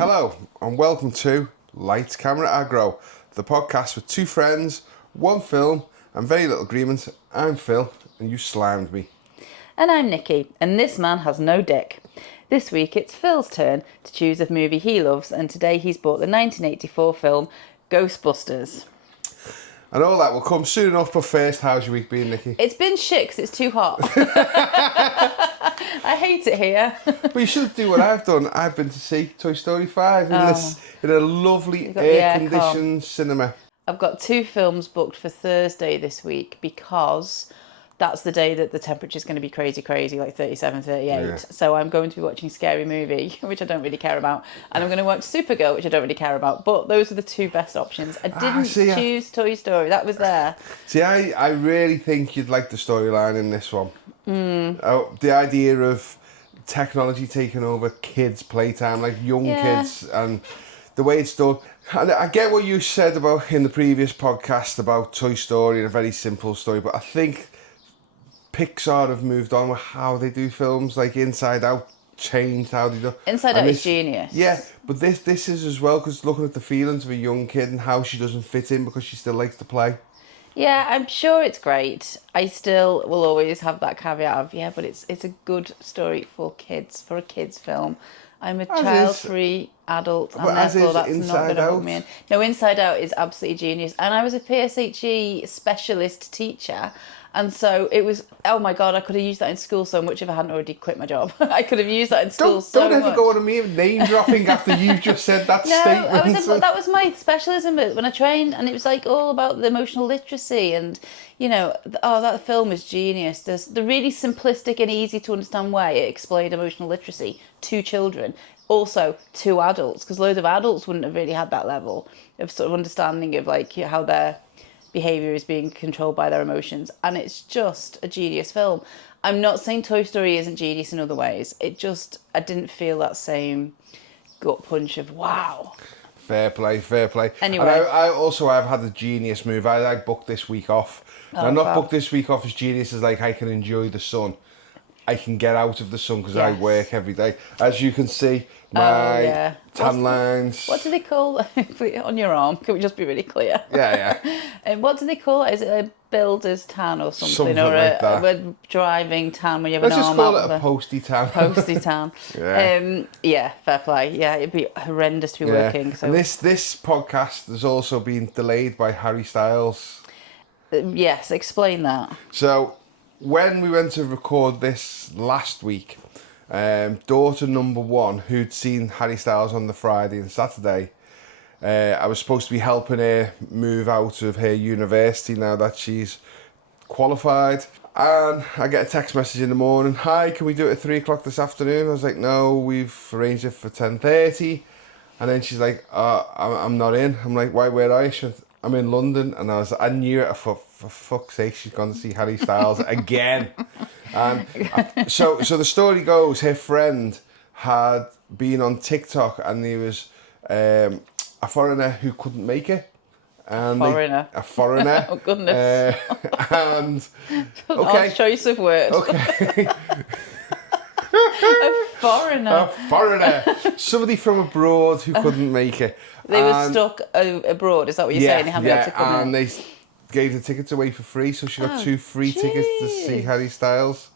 Hello and welcome to Lights Camera Aggro, the podcast with two friends, one film and very little agreement. I'm Phil and you slimed me. And I'm Nikki, and this man has no dick. This week it's Phil's turn to choose a movie he loves, and today he's bought the 1984 film Ghostbusters. And all that will come soon enough, but first, how's your week been, Nikki? It's been shit because it's too hot. I hate it here. But you should do what I've done. I've been to see Toy Story 5 in a lovely air-conditioned cinema. I've got two films booked for Thursday this week because that's the day that the temperature's going to be crazy, like 37, 38. Yeah. So I'm going to be watching Scary Movie, which I don't really care about. And I'm going to watch Supergirl, which I don't really care about. But those are the two best options. I didn't choose Toy Story. That was there. See, I really think you'd like the storyline in this one. The idea of technology taking over kids' playtime, like young kids, and the way it's done. And I get what you said about in the previous podcast about Toy Story and a very simple story, but I think Pixar have moved on with how they do films, like Inside Out changed how they do. Inside Out is genius. Yeah, but this is as well, because looking at the feelings of a young kid and how she doesn't fit in because she still likes to play. Yeah, I'm sure it's great. I still will always have that caveat of, but it's a good story for kids, for a kids film. I'm a child-free adult, and therefore that's not going to hook me in. No, Inside Out is absolutely genius. And I was a PSHE specialist teacher, and so it was, oh my God, I could have used that in school so much if I hadn't already quit my job. I could have used that in school so much. Don't ever go on me name dropping after you've just said that statement. No, that was my specialism when I trained, and it was like all about the emotional literacy, and that film is genius. There's the really simplistic and easy to understand way it explained emotional literacy to children, also to adults, because loads of adults wouldn't have really had that level of sort of understanding of like how their behaviour is being controlled by their emotions, and it's just a genius film. I'm not saying Toy Story isn't genius in other ways. I didn't feel that same gut punch of wow. Fair play. Anyway. And I've had a genius move. I booked this week off. I'm not booked this week off as genius as like I can enjoy the sun. I can get out of the sun because I work every day. As you can see, my tan lines. What do they call on your arm? Can we just be really clear? Yeah. And what do they call it? Is it a builder's tan or something? Or like a driving tan when you have an arm Let's just out? call it a posty tan. Posty tan. Fair play. Yeah, it'd be horrendous to be working. So. And this podcast has also been delayed by Harry Styles. Yes, explain that. So, when we went to record this last week, daughter number one, who'd seen Harry Styles on the Friday and Saturday, I was supposed to be helping her move out of her university now that she's qualified. And I get a text message in the morning, hi, can we do it at 3 o'clock this afternoon? I was like, no, we've arranged it for 10:30. And then she's like, I'm not in. I'm like, why, where are you? She went, I'm in London. And I knew it. For fuck's sake, she's gone to see Harry Styles again. And so the story goes, her friend had been on TikTok and there was a foreigner who couldn't make it. And a foreigner. Oh, goodness. And odd choice of words. Okay. A foreigner. Somebody from abroad who couldn't make it. They were stuck abroad, is that what you're saying? They haven't had to come in. They gave the tickets away for free, so she got 2 free tickets to see Harry Styles.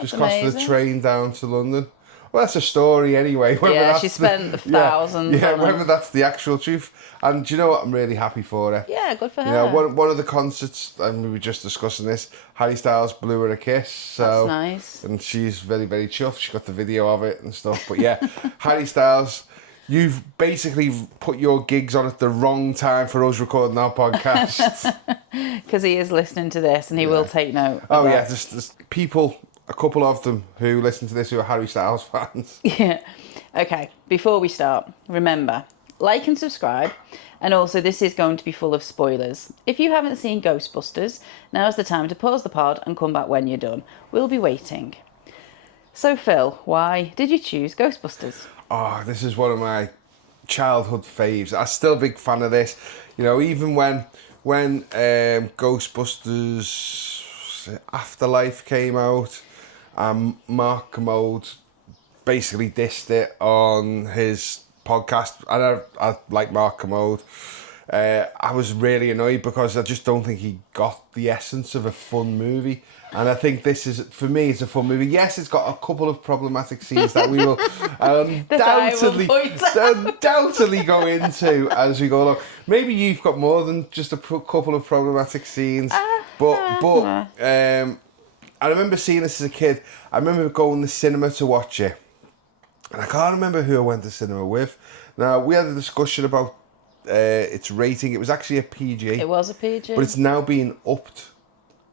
Just cost the train down to London. Well, that's a story anyway. She spent thousands. Yeah, whether that's the actual truth. And do you know what? I'm really happy for her. Yeah, good for her. Yeah, one of the concerts, and we were just discussing this, Harry Styles blew her a kiss. So, that's nice. And she's very, very chuffed. She got the video of it and stuff. But yeah, Harry Styles, you've basically put your gigs on at the wrong time for us recording our podcast. Because he is listening to this and he will take note. There's people, a couple of them who listen to this who are Harry Styles fans. Yeah. Okay, before we start, remember, like and subscribe. And also, this is going to be full of spoilers. If you haven't seen Ghostbusters, now's the time to pause the pod and come back when you're done. We'll be waiting. So, Phil, why did you choose Ghostbusters? Oh, this is one of my childhood faves. I'm still a big fan of this. You know, even when Ghostbusters Afterlife came out, Mark Commode basically dissed it on his podcast, and I like Mark Commode. I was really annoyed because I just don't think he got the essence of a fun movie. And I think this is, for me, it's a fun movie. Yes, it's got a couple of problematic scenes that we will undoubtedly go into as we go along. Maybe you've got more than just a couple of problematic scenes. But I remember seeing this as a kid. I remember going to the cinema to watch it. And I can't remember who I went to cinema with. Now, we had a discussion about its rating. It was actually a PG. It was a PG. But it's now being upped.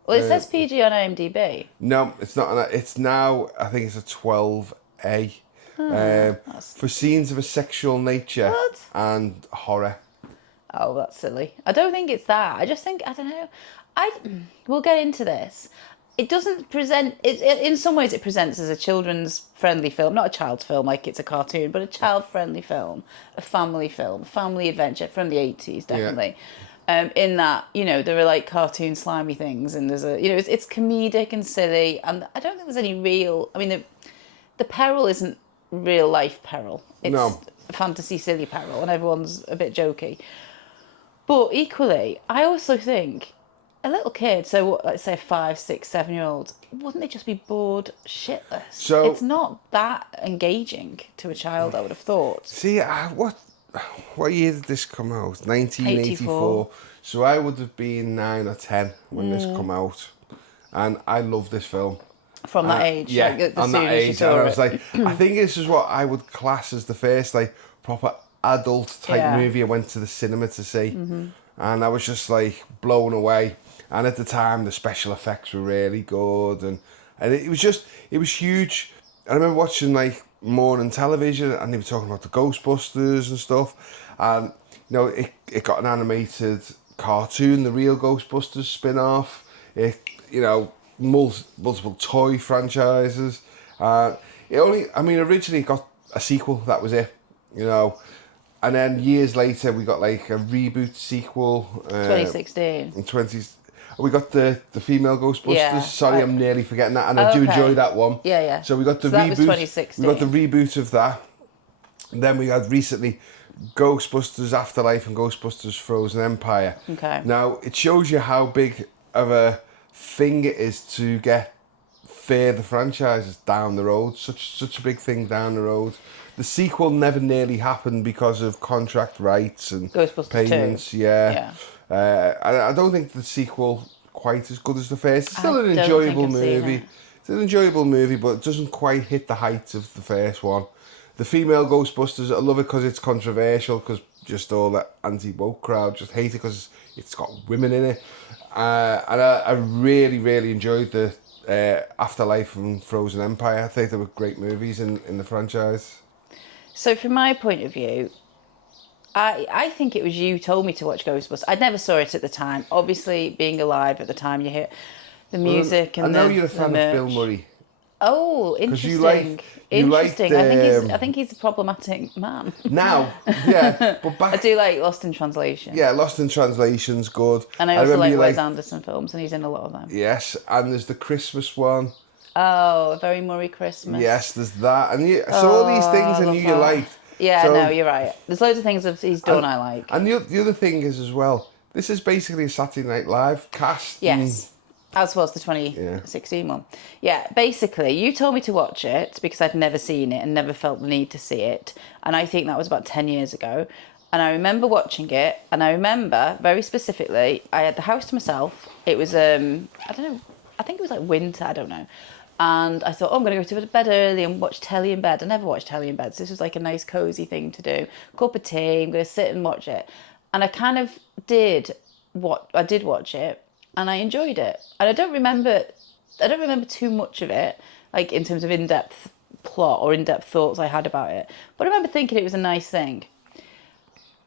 Well, it says PG on IMDb. No, it's not. It's now, I think it's a 12A. For scenes of a sexual nature and horror. Oh, that's silly. I don't think it's that. I just think, I don't know. We'll get into this. It doesn't present, in some ways it presents as a children's friendly film, not a child's film like it's a cartoon, but a child friendly film, a family adventure from the 80s, definitely. Yeah. In that, there are like cartoon slimy things, and there's it's comedic and silly, and I don't think there's any real, the peril isn't real life peril. It's fantasy silly peril, and everyone's a bit jokey. But equally, I also think a little kid, so let's say 5, 6, 7-year-old, wouldn't they just be bored shitless? So it's not that engaging to a child, I would have thought. See, what year did this come out? 1984. So I would have been 9 or 10 when this come out, and I love this film. From that age, yeah, like, on that age, and I was like, I think this is what I would class as the first like proper adult type movie I went to the cinema to see, and I was just like blown away. And at the time, the special effects were really good, and it was huge. I remember watching like morning television, and they were talking about the Ghostbusters and stuff, and it got an animated cartoon, the real Ghostbusters spin-off. Multiple toy franchises. Originally got a sequel, that was it, and then years later we got like a reboot sequel. 2016. We got the female Ghostbusters. Yeah, Sorry, I'm nearly forgetting that, and I do enjoy that one. Yeah, yeah. So we got the reboot. That was 2016. We got the reboot of that. And then we had recently Ghostbusters Afterlife and Ghostbusters Frozen Empire. Okay. Now, it shows you how big of a thing it is to get further franchises down the road. Such a big thing down the road. The sequel never nearly happened because of contract rights and Ghostbusters payments. 2. Yeah. I don't think the sequel quite as good as the first. It's still an enjoyable movie. It's an enjoyable movie, but it doesn't quite hit the heights of the first one. The female Ghostbusters, I love it because it's controversial, because just all that anti-woke crowd just hate it because it's got women in it. And I really, really enjoyed the Afterlife and Frozen Empire. I think they were great movies in the franchise. So from my point of view, I think it was you who told me to watch Ghostbusters. I never saw it at the time. Obviously, being alive at the time, you hear the music and I know you're a fan of Bill Murray. Oh, interesting. You liked, I think he's a problematic man. Now, yeah, but back I do like Lost in Translation. Yeah, Lost in Translation's good. And I also like Wes Anderson films, and he's in a lot of them. Yes, and there's the Christmas one. Oh, A Very Murray Christmas. Yes, there's that, and so all these things I knew you liked. Yeah, so, no, you're right. There's loads of things he's done I like. And the other thing is as well, this is basically a Saturday Night Live cast. Yes. As was the 2016 one. Yeah, basically, you told me to watch it because I'd never seen it and never felt the need to see it. And I think that was about 10 years ago. And I remember watching it, and I remember very specifically, I had the house to myself. It was, I don't know, I think it was like winter, I don't know. And I thought, I'm going to go to bed early and watch telly in bed. I never watched telly in bed, so this was like a nice, cosy thing to do. Cup of tea, I'm going to sit and watch it. And I kind of did watch it. And I enjoyed it. And I don't remember too much of it, like in terms of in-depth plot or in-depth thoughts I had about it. But I remember thinking it was a nice thing.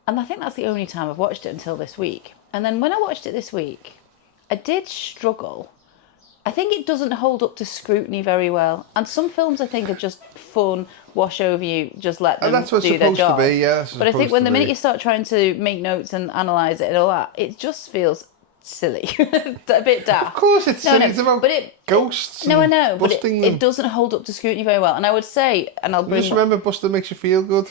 And I think that's the only time I've watched it until this week. And then when I watched it this week, I did struggle. I think it doesn't hold up to scrutiny very well. And some films I think are just fun, wash over you, just let them do their job. And that's what's supposed to be, yeah. But I think when the minute you start trying to make notes and analyse it and all that, it just feels silly, a bit daft. Of course it's silly. It's about ghosts. No, I know, but busting it doesn't hold up to scrutiny very well. And I would say, and I'll bring. Just remember, busting makes you feel good.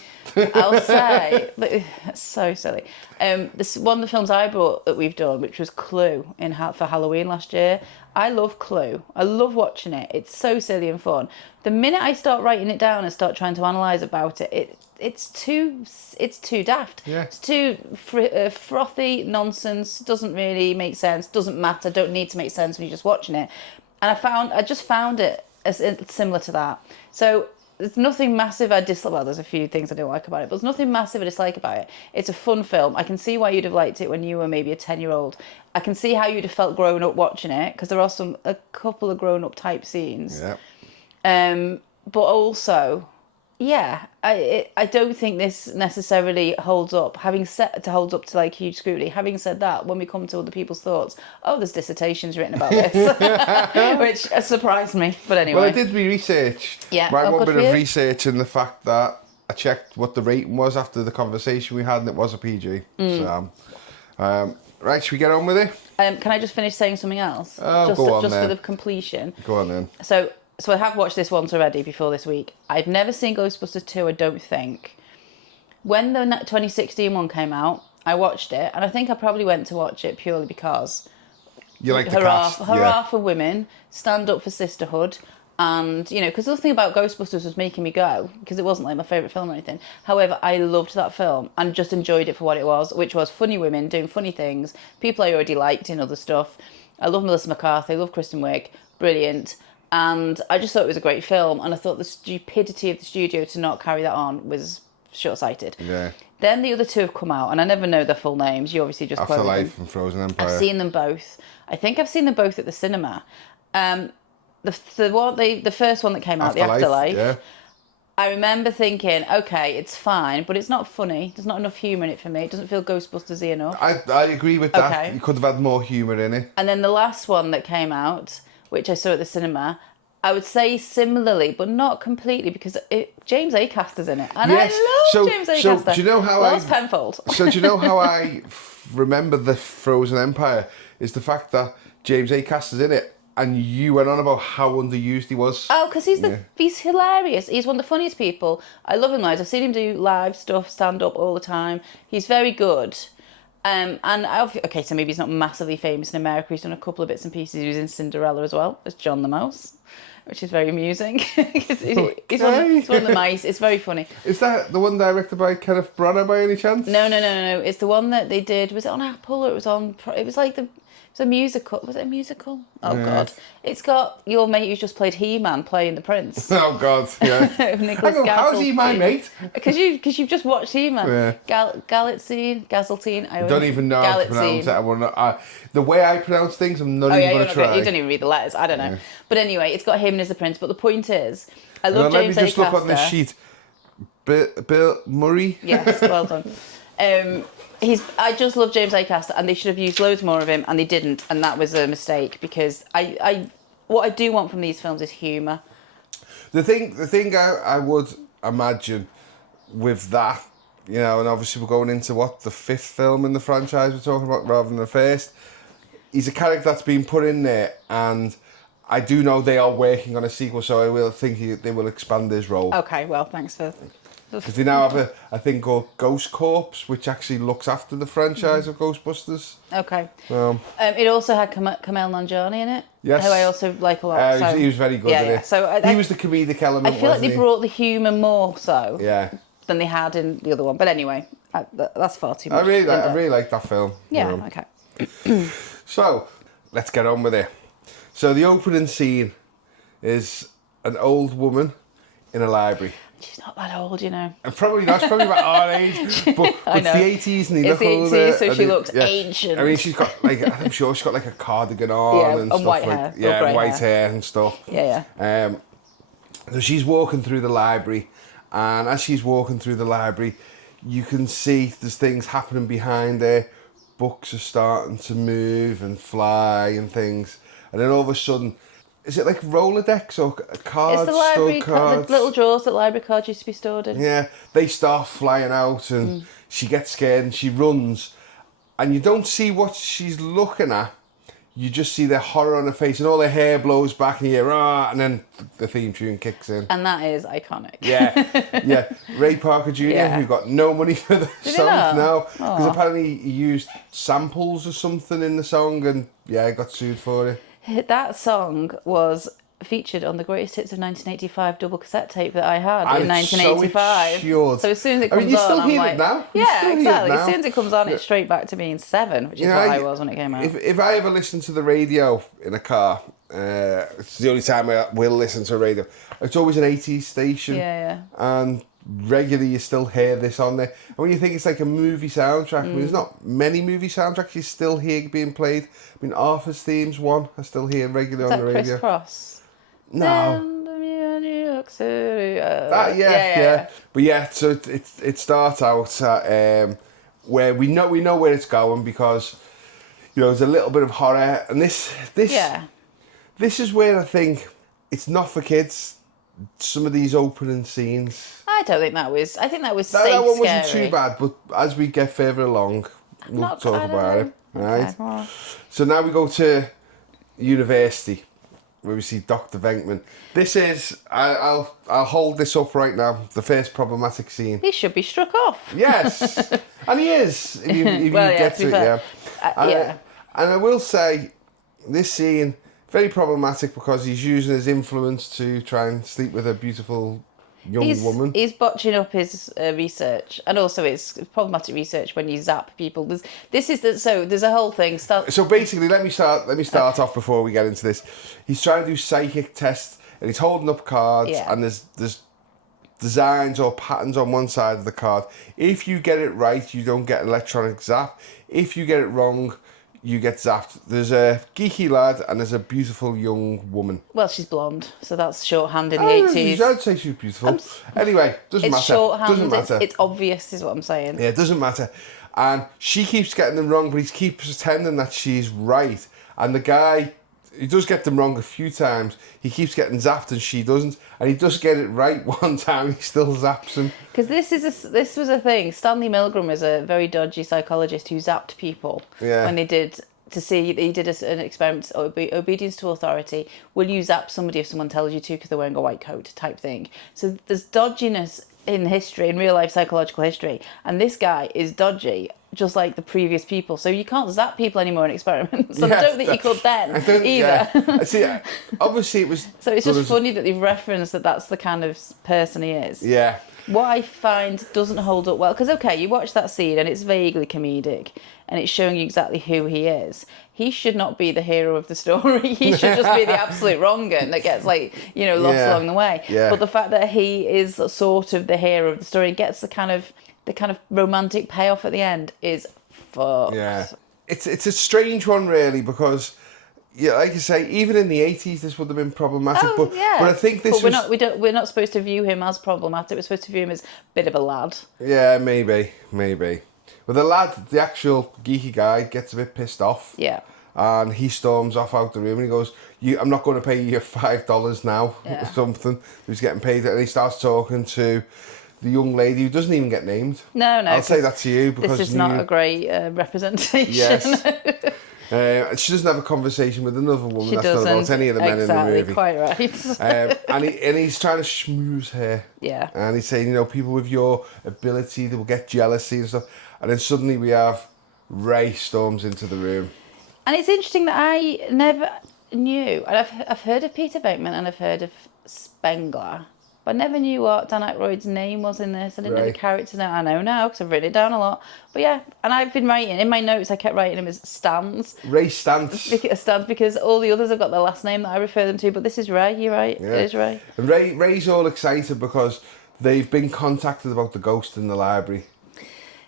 I'll say, but that's so silly. This one of the films I brought that we've done, which was Clue for Halloween last year. I love Clue. I love watching it. It's so silly and fun. The minute I start writing it down and start trying to analyse about it, it's too daft. Yeah. It's too frothy nonsense. Doesn't really make sense. Doesn't matter. Don't need to make sense when you're just watching it. And I just found it as similar to that. So there's nothing massive I dislike. Well, there's a few things I don't like about it, but there's nothing massive I dislike about it. It's a fun film. I can see why you'd have liked it when you were maybe a 10-year-old. I can see how you'd have felt grown up watching it, because there are a couple of grown up type scenes. Yeah. But also, yeah, I don't think this necessarily holds up. Holds up to like huge scrutiny. Having said that, when we come to other people's thoughts, there's dissertations written about this, which surprised me. But anyway, well, I did research. Yeah, my one bit of research and the fact that I checked what the rating was after the conversation we had, and it was a PG. So, right, should we get on with it? Can I just finish saying something else? Oh, go on just then. for the completion. Go on then. So I have watched this once already before this week. I've never seen Ghostbusters 2, I don't think. When the 2016 one came out, I watched it, and I think I probably went to watch it purely because you like the cast, hurrah for women, stand up for sisterhood, and, because the thing about Ghostbusters was making me go, because it wasn't like my favourite film or anything. However, I loved that film and just enjoyed it for what it was, which was funny women doing funny things, people I already liked in other stuff. I love Melissa McCarthy, I love Kristen Wiig, brilliant. And I just thought it was a great film, and I thought the stupidity of the studio to not carry that on was short-sighted. Yeah. Then the other two have come out, and I never know their full names. You obviously just quoted them. Afterlife and Frozen Empire. I've seen them both. I think I've seen them both at the cinema. The first one that came out, The Afterlife. Yeah. I remember thinking, okay, it's fine, but it's not funny. There's not enough humour in it for me. It doesn't feel Ghostbusters-y enough. I agree with that. Okay. You could have had more humour in it. And then the last one that came out, which I saw at the cinema, I would say similarly, but not completely, because James Acaster's in it. And yes. I love James Acaster. So do you know how Lars Penfold. So do you know how I remember the Frozen Empire? Is the fact that James Acaster's in it, and you went on about how underused he was. Oh, because he's hilarious. He's one of the funniest people. I love him loads. I've seen him do live stuff, stand up all the time. He's very good. Okay, so maybe he's not massively famous in America. He's done a couple of bits and pieces. He was in Cinderella as well as John the Mouse, which is very amusing. He's one of the mice. It's very funny. Is that the one directed by Kenneth Branagh by any chance? No. It's the one that they did. Was it on Apple or it was on? It was like it's a musical. Was it a musical? Oh God! It's got your mate who's just played He-Man playing the Prince. Oh God! Yeah. Nicholas Hang on, how's he my mate? Because you've just watched He-Man. Yeah. Gazeltine. I don't even know how to pronounce it. The way I pronounce things, I'm not even going to try. You don't even read the letters. I don't know. Yeah. But anyway, it's got him as the Prince. But the point is, I love James Acaster. Let me just look on this sheet. Bill Murray. Yes, well done. I just love James Acaster, and they should have used loads more of him, and they didn't, and that was a mistake, because what I do want from these films is humour. The thing I would imagine with that, and obviously we're going into the fifth film in the franchise we're talking about rather than the first. He's a character that's been put in there, and I do know they are working on a sequel, so I will think they will expand his role. Okay, well, thanks for... Because they now have a thing called Ghost Corps, which actually looks after the franchise of Ghostbusters. Okay. It also had Kumail Nanjiani in it. Yes. Who I also like a lot. He was very good in it. Yeah. So he was the comedic element, I feel like they brought the humour more so than they had in the other one. But anyway, that's far too much. I really like that film. Yeah, okay. So, let's get on with it. So the opening scene is an old woman in a library. She's not that old, And probably not. She's probably about our age. But it's the 80s and they look older. It's the 80s, so she looks ancient. I mean, she's got, I'm sure she's got a cardigan on and stuff. White hair. Yeah, white hair and stuff. Yeah. So she's walking through the library, and as she's walking through the library, you can see there's things happening behind her. Books are starting to move and fly and things. And then all of a sudden... Is it like Rolodex or cards? It's the library cards? The little drawers that library cards used to be stored in. Yeah, they start flying out and she gets scared and she runs. and you don't see what she's looking at. You just see the horror on her face, and all her hair blows back, and you hear, ah, and then the theme tune kicks in. And that is iconic. Yeah. Ray Parker Jr., Yeah. who got no money for the Did he song not? now, because apparently he used samples or something in the song, and got sued for it. That song was featured on the greatest hits of 1985 double cassette tape that I had And in it's 1985. So as soon as it comes you on, still I'm hear like, it now. yeah, exactly. As Now. soon as it comes on, it's straight back to being 7, which is what I was when it came out. If I ever listen to the radio in a car, it's the only time I will listen to a radio. It's always an 80s station. Yeah. And regularly you still hear this on there. And when you think it's like a movie soundtrack, I mean, there's not many movie soundtracks you still hear being played. I mean, Arthur's Theme's one I still hear regularly Is on that the radio. Criss Cross? No. New York City. Yeah. But so it starts out at, where we know where it's going, because there's a little bit of horror, and this is where I think it's not for kids. Some of these opening scenes. I don't think that was. I think that was safe. That one wasn't scary. too bad, but as we get further along, we'll talk about it. Right. Okay, well. So now we go to university, where we see Dr. Venkman. This is, I'll hold this up right now, the first problematic scene. He should be struck off. Yes, and he is, if you get to it, yeah. And I will say, this scene, very problematic, because he's using his influence to try and sleep with a beautiful young woman. He's botching up his research, and also it's problematic research when you zap people. There's a whole thing. So basically, let me start off before we get into this. He's trying to do psychic tests, and he's holding up cards, and there's designs or patterns on one side of the card. If you get it right, you don't get electronic zap. If you get it wrong, you get zapped. There's a geeky lad and there's a beautiful young woman. Well, she's blonde, so that's shorthand in the 80s. I'd say she's beautiful. Anyway, doesn't matter. Shorthand. Doesn't matter. It's obvious, is what I'm saying. Yeah, it doesn't matter. And she keeps getting them wrong, but he keeps pretending that she's right. And the guy, he does get them wrong a few times. He keeps getting zapped and she doesn't. And he does get it right one time, he still zaps him. Because this was a thing. Stanley Milgram is a very dodgy psychologist who zapped people when they did... To see, he did an experiment, obedience to authority. Will you zap somebody if someone tells you to because they're wearing a white coat type thing? So there's dodginess in history, in real life psychological history. And this guy is dodgy, just like the previous people. So you can't zap people anymore in experiments. And I don't think you could then either. Yeah. See, obviously it was... So it's just funny that they've referenced that that's the kind of person he is. Yeah. What I find doesn't hold up well, because you watch that scene and it's vaguely comedic and it's showing you exactly who he is. He should not be the hero of the story. He should just be the absolute wrong un that gets lost along the way. Yeah. But the fact that he is sort of the hero of the story and gets the kind of romantic payoff at the end is fucked. Yeah. It's a strange one really, because like you say, even in the 80s this would have been problematic. But I think this we're not supposed to view him as problematic. We're supposed to view him as a bit of a lad. Yeah, maybe. But the lad, the actual geeky guy, gets a bit pissed off. Yeah. And he storms off out the room and he goes, I'm not going to pay you $5 now, or something. He's getting paid. And he starts talking to the young lady who doesn't even get named. No. I'll say that to you, because this is not a great representation. Yes. She doesn't have a conversation with another woman. She That's doesn't. not about any of the men in the movie. Quite right. And he's trying to schmooze her. Yeah. And he's saying, people with your ability, they will get jealousy and stuff. And then suddenly we have Ray storms into the room. And it's interesting that I never knew, and I've heard of Peter Venkman and I've heard of Spengler, but I never knew what Dan Aykroyd's name was in this. I didn't know the character's name. I know now because I've written it down a lot. But yeah, and I've been writing, in my notes I kept writing him as Stans. Ray Stans. Stans, because all the others have got their last name that I refer them to, but this is Ray, you're right, it is Ray. And Ray's all excited because they've been contacted about the ghost in the library.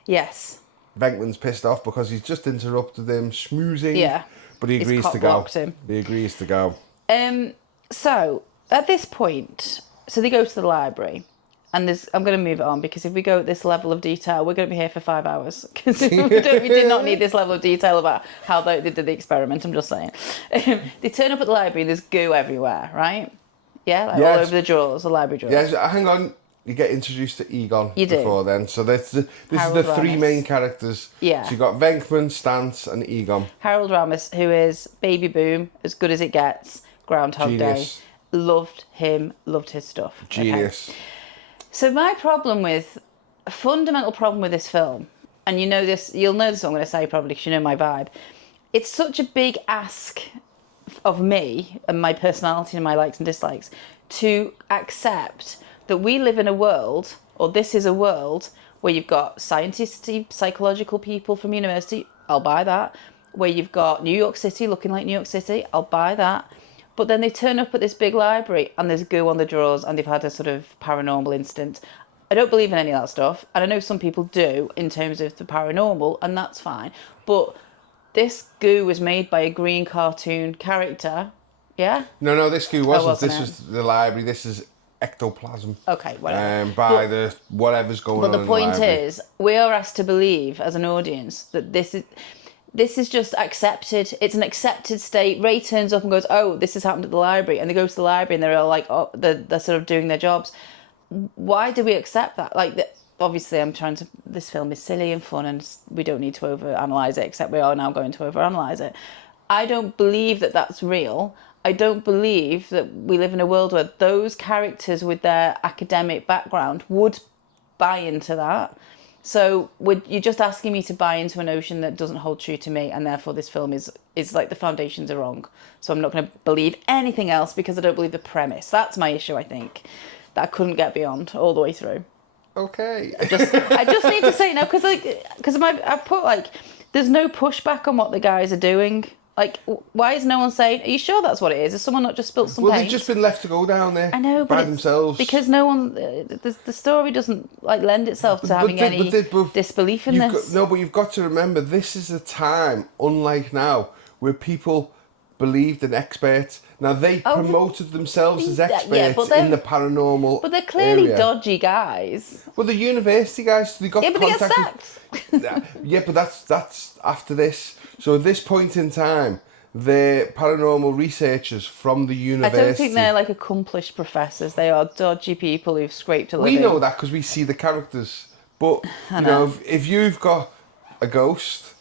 Yes. Venkman's pissed off because he's just interrupted him schmoozing. Yeah. But he agrees to go. Him. He agrees to go. So at this point, they go to the library, and I'm going to move it on because if we go at this level of detail, we're going to be here for 5 hours because we did not need this level of detail about how they did the experiment. I'm just saying. They turn up at the library. There's goo everywhere, right? Yeah, all over the drawers, the library drawers. Yes. Hang on. you get introduced to Egon You do. before then. So this is Harold the three Ramis. main characters. Yeah. So you got Venkman, Stantz, and Egon. Harold Ramis, who is Baby Boom, as good as it gets, Groundhog Genius. Day. Loved him, loved his stuff. Genius. Okay. So my fundamental problem with this film, and you know this, you'll know this what I'm going to say probably because you know my vibe. It's such a big ask of me and my personality and my likes and dislikes to accept that we live in a world, or this is a world, where you've got scientists, psychological people from university, I'll buy that. Where you've got New York City looking like New York City, I'll buy that. But then they turn up at this big library and there's goo on the drawers and they've had a sort of paranormal incident. I don't believe in any of that stuff. And I know some people do in terms of the paranormal, and that's fine. But this goo was made by a green cartoon character. Yeah? No, this goo wasn't. This it? was the library. This is ectoplasm. Okay, whatever. By the whatever's going on. But the point library. is, we are asked to believe as an audience that this is just accepted. It's an accepted state. Ray turns up and goes, "Oh, this has happened at the library," and they go to the library and they're all like, "Oh, they're sort of doing their jobs." Why do we accept that? Obviously, this film is silly and fun, and we don't need to overanalyze it. Except we are now going to overanalyze it. I don't believe that that's real. I don't believe that we live in a world where those characters with their academic background would buy into that. So you're just asking me to buy into a notion that doesn't hold true to me, and therefore this film is like the foundations are wrong. So I'm not going to believe anything else because I don't believe the premise. That's my issue, I think, that I couldn't get beyond all the way through. Okay. I just need to say it now because I've put there's no pushback on what the guys are doing. Why is no one saying, "Are you sure that's what it is? Has someone not just spilt some paint?" They've just been left to go down there. I know, by themselves. Because no one, the story doesn't lend itself to having any disbelief in this. But you've got to remember, this is a time, unlike now, where people believed in experts. Now they promoted themselves as experts in the paranormal. But they're clearly area. Dodgy guys. Well, the university guys, they got Yeah, but they get contacted. sacked. Yeah, but that's after this. So at this point in time, they're paranormal researchers from the university. I don't think they're accomplished professors. They are dodgy people who've scraped a living. We know that because we see the characters. But if you've got a ghost,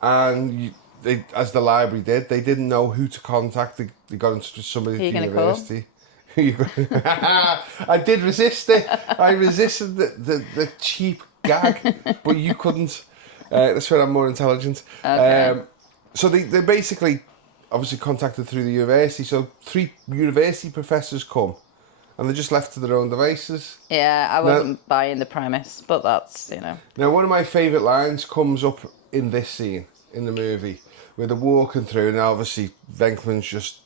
and they, as the library did, they didn't know who to contact. They got in touch with somebody at the university. Who you I did resist it. I resisted the cheap gag, but you couldn't. That's where I'm more intelligent. Okay. So they basically, obviously contacted through the university. So 3 university professors come, and they're just left to their own devices. Yeah, I wasn't buying the premise, but that's, Now, one of my favourite lines comes up in this scene, in the movie, where they're walking through, and obviously Venkman's just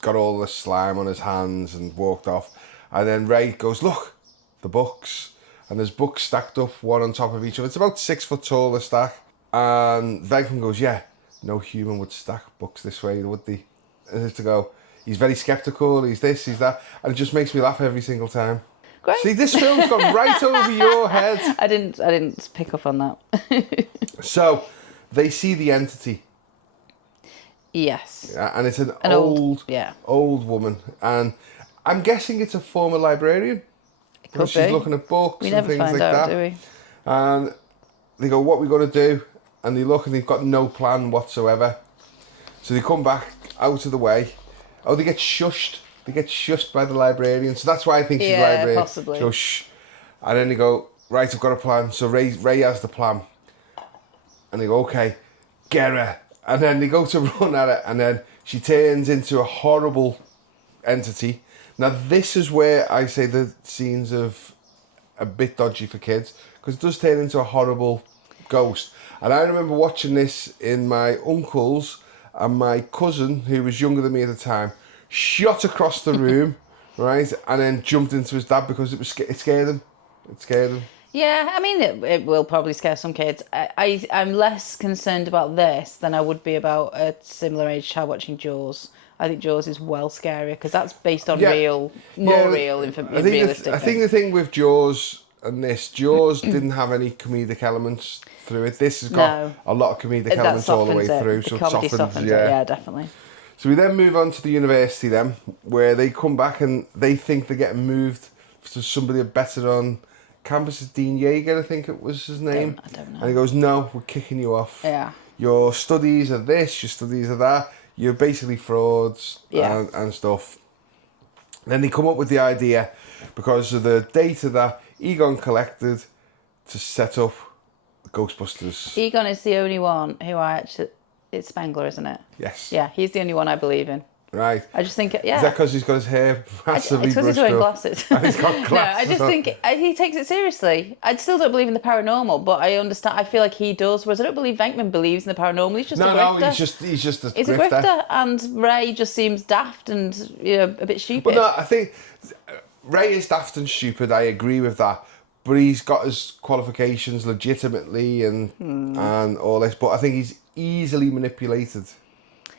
got all the slime on his hands and walked off. And then Ray goes, "Look, the books." And there's books stacked up, one on top of each other. It's about 6 foot tall, the stack. And Venkman goes, "Yeah, no human would stack books this way, would they?" And to go, he's very sceptical, he's this, he's that. And it just makes me laugh every single time. Great. See, this film's gone right over your head. I didn't pick up on that. So, they see the entity. Yes. And it's an old woman. And I'm guessing it's a former librarian. It could She's be. looking at books We and never things find like out, that. do we? And they go, "What we got to do?" And they look and they've got no plan whatsoever. So they come back out of the way. Oh, they get shushed. They get shushed by the librarian. So that's why I think she's a librarian. Yeah, possibly. So shh. And then they go, "Right, I've got a plan." So Ray has the plan. And they go, "Okay, get her." And then they go to run at it. And then she turns into a horrible entity. Now, this is where I say the scenes of a bit dodgy for kids, because it does turn into a horrible ghost. And I remember watching this in my uncle's, and my cousin, who was younger than me at the time, shot across the room, right, and then jumped into his dad because it scared him. It scared him. Yeah, I mean, it will probably scare some kids. I'm less concerned about this than I would be about a similar age child watching Jaws. I think Jaws is well scarier because that's based on real realistic. I think the thing with Jaws and this, Jaws didn't have any comedic elements through it. This has got a lot of comedic elements all the way through. So comedy softens it, yeah, definitely. So we then move on to the university then, where they come back and they think they're getting moved to somebody better on campus. Dean Yeager, I think it was his name. I don't know. And he goes, no, we're kicking you off. Yeah. Your studies are this, your studies are that. You're basically frauds and stuff. Then they come up with the idea, because of the data that Egon collected, to set up Ghostbusters. Egon is the only one who I actually... It's Spengler, isn't it? Yes. Yeah, he's the only one I believe in. Right. I just think, Is that because he's got his hair massively It's because he's brushed wearing up? glasses. And he's got glasses No, I just on. think he takes it seriously. I still don't believe in the paranormal, but I understand. I feel like he does, whereas I don't believe Venkman believes in the paranormal. He's just a grifter. No, he's just a He's grifter. a grifter, and Ray just seems daft and a bit stupid. But no, I think Ray is daft and stupid. I agree with that. But he's got his qualifications legitimately and all this. But I think he's easily manipulated.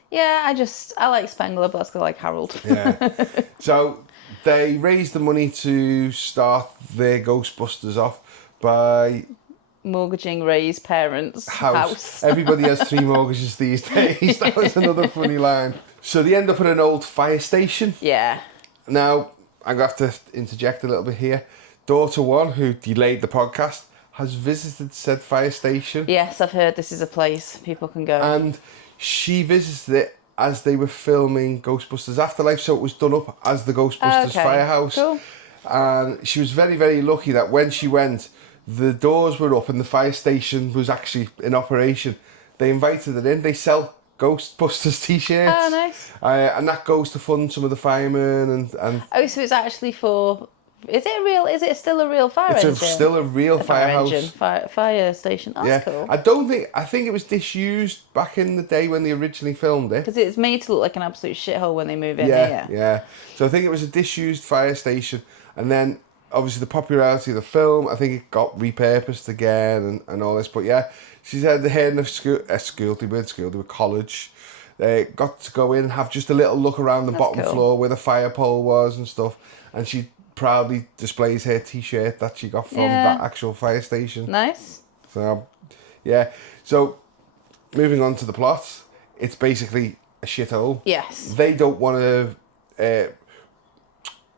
Yeah, I like Spengler, but that's because I like Harold. Yeah. So they raised the money to start their Ghostbusters off by Mortgaging Ray's parents' house. Everybody has 3 mortgages these days. That was another funny line. So they end up at an old fire station. Yeah. Now, I'm going to have to interject a little bit here. Daughter one, who delayed the podcast, has visited said fire station. Yes, I've heard this is a place people can go. And she visited it as they were filming Ghostbusters Afterlife, so it was done up as the Ghostbusters firehouse. Cool. And she was very, very lucky that when she went, the doors were up and the fire station was actually in operation. They invited her in. They sell Ghostbusters t-shirts. Oh, nice. And that goes to fund some of the firemen and Oh, so it's actually for... Is it still a real fire it's engine? still a real firehouse. Fire station. Oh, that's cool. I think it was disused back in the day when they originally filmed it. Because it's made to look like an absolute shithole when they move in Yeah, here. yeah. So I think it was a disused fire station. And then, obviously, the popularity of the film, I think it got repurposed again and all this. But yeah, she's had the head of school, they were college. They got to go in and have just a little look around the bottom floor where the fire pole was and stuff. And she proudly displays her t-shirt that she got from that actual fire station. Nice. So, yeah. So, moving on to the plot, it's basically a shithole. Yes. They don't want to...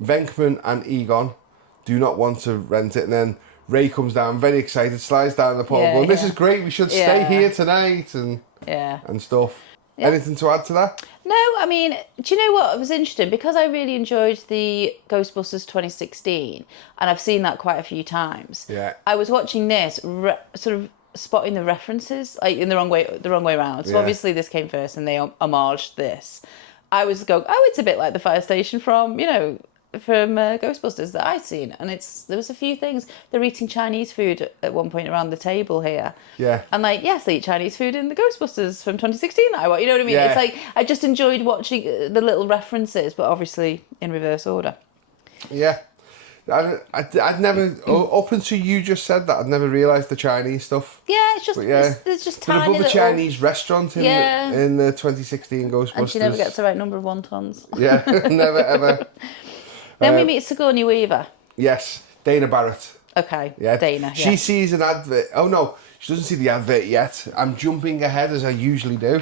Venkman and Egon do not want to rent it, and then Ray comes down, very excited, slides down the pole, going, this is great, we should stay here tonight, and stuff. Yeah. Anything to add to that? No, I mean, do you know what? It was interesting because I really enjoyed the Ghostbusters 2016, and I've seen that quite a few times. Yeah. I was watching this, sort of spotting the references, like in the wrong way around. So obviously this came first, and they homaged this. I was going, oh, it's a bit like the fire station from Ghostbusters that I'd seen, and there was a few things. They're eating Chinese food at one point around the table here. Yeah. And yes, they eat Chinese food in the Ghostbusters from 2016 that I watched. You know what I mean? Yeah. It's like I just enjoyed watching the little references, but obviously in reverse order. Yeah. I'd never, up until you just said that, I'd never realised the Chinese stuff. Yeah, it's just, there's just tiny above little... a Chinese restaurant in the 2016 Ghostbusters. And she never gets the right number of wontons. Yeah, never ever. Then we meet Sigourney Weaver. Yes, Dana Barrett. Okay, yeah. Dana. Yeah. She sees an advert. Oh no, she doesn't see the advert yet. I'm jumping ahead as I usually do.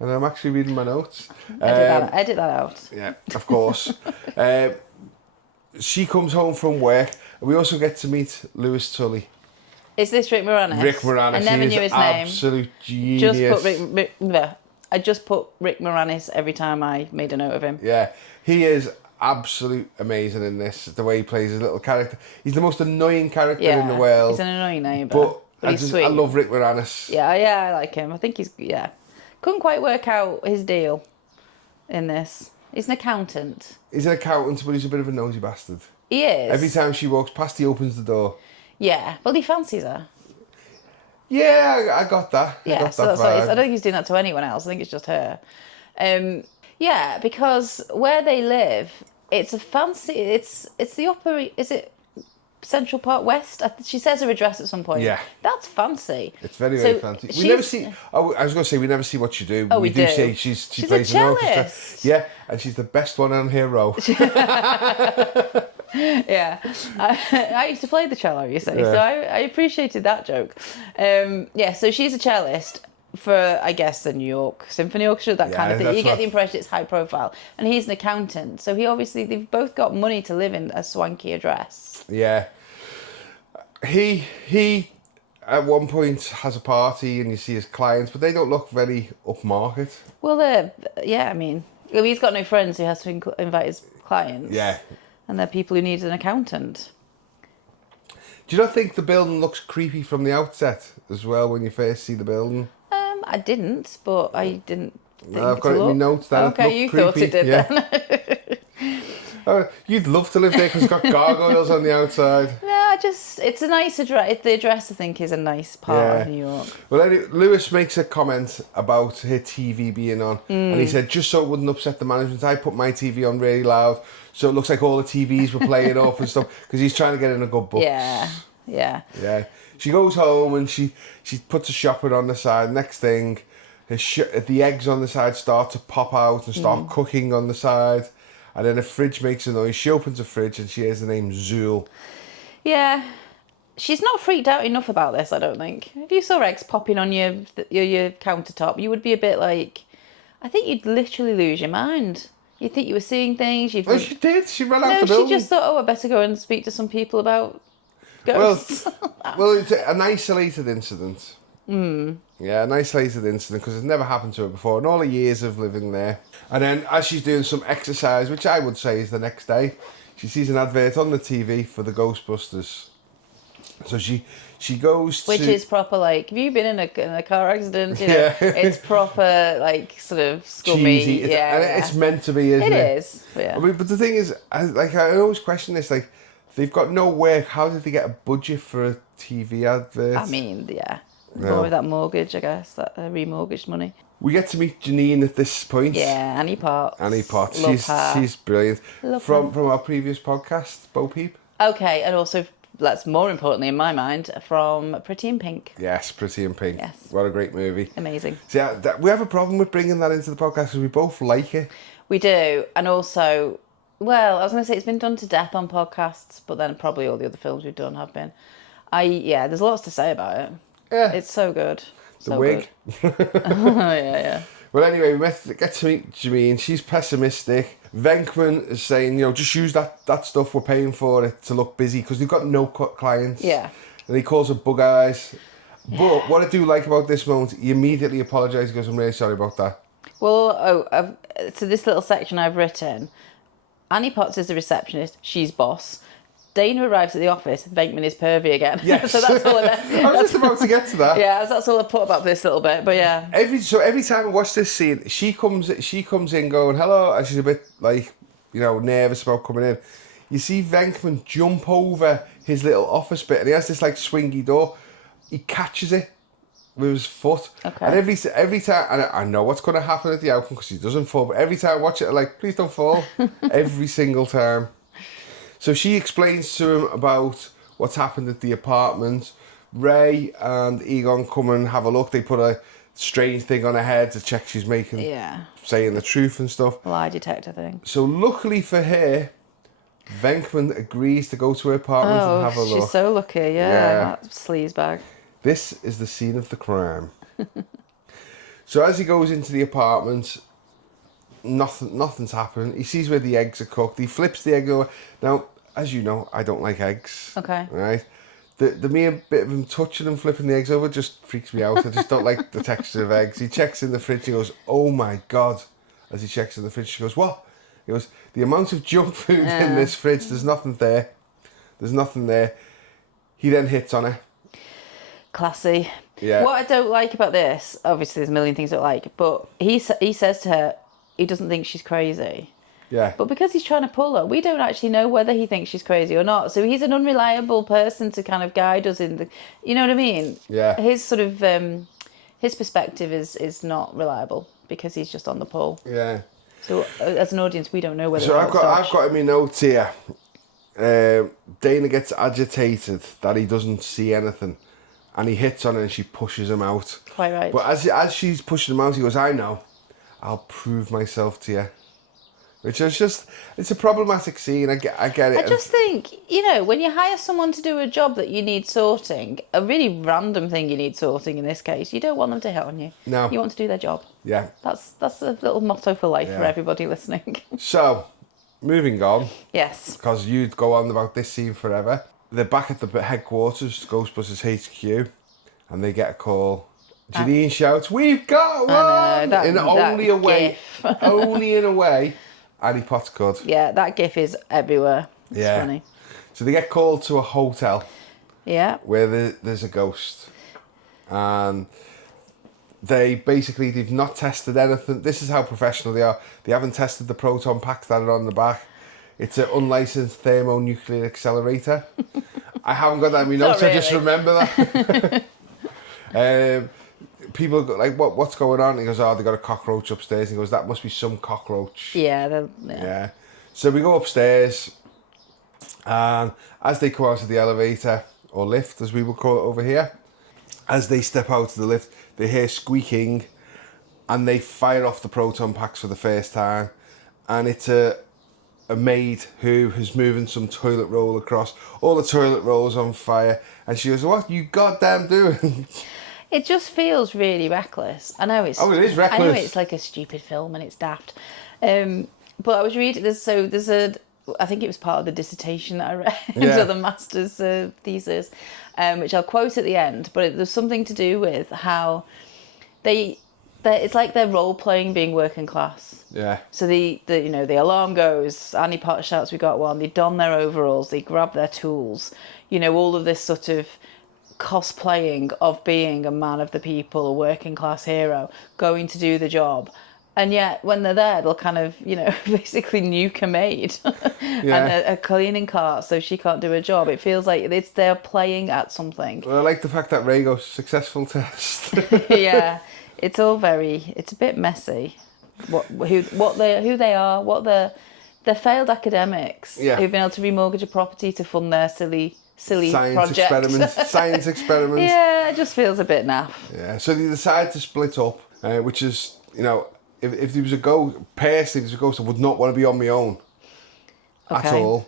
And I'm actually reading my notes. Edit that out. Yeah, of course. She comes home from work. And we also get to meet Louis Tully. Is this Rick Moranis? Rick Moranis. I never knew his name. Absolute genius. I just put Rick Moranis every time I made a note of him. Yeah, he is absolute amazing in this. The way he plays his little character. He's the most annoying character in the world. He's an annoying neighbour. But he's sweet. I love Rick Moranis. Yeah, I like him. I think couldn't quite work out his deal in this. He's an accountant. He's an accountant, but he's a bit of a nosy bastard. He is. Every time she walks past, he opens the door. Yeah, well, he fancies her. Yeah, I got that. Yeah, I got so that that's I don't think he's doing that to anyone else. I think it's just her. Yeah, because where they live, it's a fancy. It's the upper. Is it Central Park West? She says her address at some point. Yeah, that's fancy. It's very very fancy. We never see. Oh, I was going to say we never see what she do. Oh, we do. See she plays a an orchestra. cellist. Yeah, and she's the best one on her row. Yeah, I used to play the cello, you see, so I appreciated that joke. Yeah, so she's a cellist, for, I guess, the New York Symphony Orchestra, that kind of thing. that's You get what- the impression it's high profile. And he's an accountant, so they've both got money to live in a swanky address. Yeah. He at one point has a party and you see his clients, but they don't look very upmarket. Well, I mean, he's got no friends, so he has to invite his clients. Yeah. And they're people who need an accountant. Do you not think the building looks creepy from the outset as well when you first see the building? I didn't, but I didn't think I've got to it in my look. notes that it Okay, looked you creepy. thought it did then. You'd love to live there because it's got gargoyles on the outside. No, it's a nice address. The address, I think, is a nice part of New York. Well, anyway, Lewis makes a comment about her TV being on, and he said, just so it wouldn't upset the management, I put my TV on really loud, so it looks like all the TVs were playing up and stuff, because he's trying to get in a good book. Yeah. She goes home and she puts a shopping on the side. Next thing, the eggs on the side start to pop out and start cooking on the side. And then the fridge makes a noise. She opens the fridge and she hears the name Zool. Yeah. She's not freaked out enough about this, I don't think. If you saw eggs popping on your countertop, you would be a bit like... I think you'd literally lose your mind. You'd think you were seeing things. Oh, she did. She ran out the building. No, she just thought, I better go and speak to some people about ghosts. Well, it's an isolated incident. Yeah, an isolated incident because it's never happened to her before in all the years of living there. And then as she's doing some exercise, which I would say is the next day, she sees an advert on the TV for the Ghostbusters. So she goes Which to... is proper, like, have you been in a car accident? You know, it's proper, like, sort of scummy. cheesy. It's meant to be, isn't it? It is, yeah. I mean, but the thing is, I always question this, like, they've got no work. How did they get a budget for a TV advert? I mean, yeah. More of that mortgage, I guess, that remortgaged money. We get to meet Janine at this point. Yeah, Annie Potts. Annie Potts. Love her. She's brilliant. Love from our previous podcast, Bo Peep. Okay, and also, that's more importantly in my mind, from Pretty in Pink. Yes, Pretty in Pink. Yes. What a great movie. Amazing. So yeah, we have a problem with bringing that into the podcast because we both like it. We do, and also, well, I was going to say it's been done to death on podcasts, but then probably all the other films we've done have been. There's lots to say about it. Yeah. It's so good. The wig. Yeah. Well, anyway, we get to meet Janine. She's pessimistic. Venkman is saying, just use that stuff we're paying for it to look busy because they've got no clients. Yeah. And he calls her bug eyes. Yeah. But what I do like about this moment, he immediately apologises. He goes, I'm really sorry about that. Well, so this little section I've written, Annie Potts is the receptionist. She's boss. Dana arrives at the office. Venkman is pervy again. Yes. So that's all. I was just about to get to that. Yeah, that's all I put about this little bit. But yeah. Every time I watch this scene, she comes in going hello, and she's a bit like nervous about coming in. You see Venkman jump over his little office bit, and he has this like swingy door. He catches it with his foot. Okay. And every time, and I know what's going to happen at the outcome because he doesn't fall. But every time I watch it, I'm like, please don't fall. Every single time. So she explains to him about what's happened at the apartment. Ray and Egon come and have a look. They put a strange thing on her head to check she's saying the truth and stuff. Lie detector thing. So luckily for her, Venkman agrees to go to her apartment and have a look. She's so lucky, yeah. That sleazebag. This is the scene of the crime. So as he goes into the apartment, nothing's happening. He sees where the eggs are cooked. He flips the egg over. Now, as you know, I don't like eggs. Okay. Right? The mere bit of him touching and flipping the eggs over just freaks me out. I just don't like the texture of eggs. He checks in the fridge. He goes, oh my God. As he checks in the fridge, she goes, what? He goes, the amount of junk food in this fridge, there's nothing there. There's nothing there. He then hits on her. Classy. Yeah. What I don't like about this, obviously there's a million things I don't like, but he says to her, he doesn't think she's crazy. Yeah. But because he's trying to pull her, we don't actually know whether he thinks she's crazy or not. So he's an unreliable person to kind of guide us in the... You know what I mean? Yeah. His sort of... his perspective is not reliable because he's just on the pull. Yeah. So as an audience, we don't know whether... So I've got in my notes here. Dana gets agitated that he doesn't see anything. And he hits on her and she pushes him out. Quite right. But as she's pushing him out, he goes, I know. I'll prove myself to you. Which is just, it's a problematic scene. I get it. I just think, when you hire someone to do a job that you need sorting, a really random thing you need sorting in this case, you don't want them to hit on you. No. You want to do their job. Yeah. That's a little motto for life for everybody listening. So, moving on. Yes. Because you'd go on about this scene forever. They're back at the headquarters, Ghostbusters HQ, and they get a call. Janine shouts, "We've got one!" Only in a way Annie Potts could. Yeah, that gif is everywhere. It's funny. So they get called to a hotel. Yeah. Where there's a ghost. And they've not tested anything. This is how professional they are. They haven't tested the proton packs that are on the back. It's an unlicensed thermonuclear accelerator. I haven't got that in my notes, really. I just remember that. People go like, what's going on? He goes, they got a cockroach upstairs. He goes, that must be some cockroach. Yeah. So we go upstairs, and as they come out of the elevator, or lift, as we would call it over here, as they step out of the lift, they hear squeaking, and they fire off the proton packs for the first time. And it's a maid who is moving some toilet roll across. All the toilet rolls on fire. And she goes, "What you goddamn doing?" It just feels really reckless. I know it's... Oh, it is reckless. I know it's like a stupid film and it's daft. But I was reading... I think it was part of the dissertation that I read, or the master's thesis, which I'll quote at the end. But there's something to do with how it's like they're role-playing being working class. Yeah. So the alarm goes, Annie Potts shouts, "We got one." They don their overalls, they grab their tools. All of this sort of cosplaying of being a man of the people, a working class hero, going to do the job. And yet when they're there, they'll kind of, basically nuke a maid and a cleaning cart so she can't do her job. It feels like they're playing at something. Well, I like the fact that Ray goes, "Successful test." Yeah, it's all it's a bit messy. Who they are, they're failed academics who've been able to remortgage a property to fund their silly science experiments. Yeah, it just feels a bit naff. Yeah, so they decide to split up, which is, if there was a ghost, personally, there's a ghost, I would not want to be on my own at all.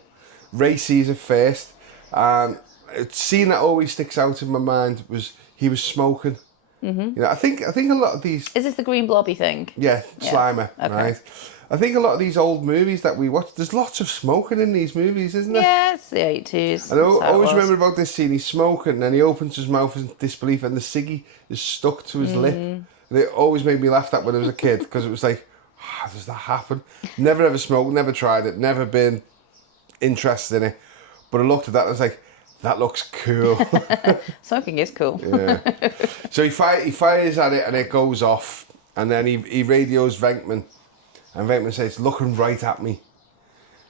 Ray sees it first, and a scene that always sticks out in my mind was he was smoking. Mm-hmm. I think a lot of these... Is this the green blobby thing? Yeah, Slimer, right? I think a lot of these old movies that we watch, there's lots of smoking in these movies, isn't there? Yeah, it's the 80s. I always remember about this scene, he's smoking, and then he opens his mouth in disbelief, and the ciggy is stuck to his lip. And it always made me laugh that when I was a kid, because it was like, how does that happen? Never ever smoked, never tried it, never been interested in it. But I looked at that and I was like, that looks cool. Smoking is cool. Yeah. So he fires at it and it goes off, and then he radios Venkman, and Venkman says, "Looking right at me."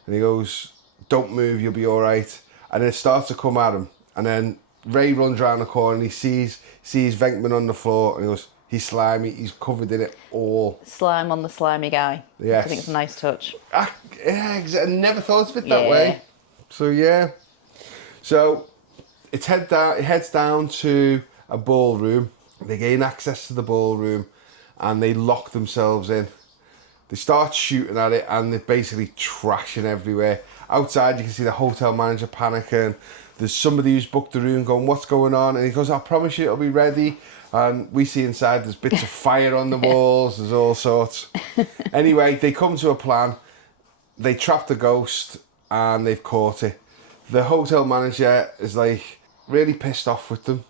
And he goes, "Don't move, you'll be all right." And then it starts to come at him, and then Ray runs around the corner and he sees Venkman on the floor, and he goes, "He's slimy, he's covered in it all." Slime on the slimy guy. Yes. I think it's a nice touch. I never thought of it that way. So yeah. So it heads down to a ballroom. They gain access to the ballroom and they lock themselves in. They start shooting at it and they're basically trashing everywhere. Outside you can see the hotel manager panicking. There's somebody who's booked the room going, "What's going on?" And he goes, "I promise you it'll be ready." And we see inside there's bits of fire on the walls, there's all sorts. Anyway, they come to a plan. They trap the ghost and they've caught it. The hotel manager is like really pissed off with them,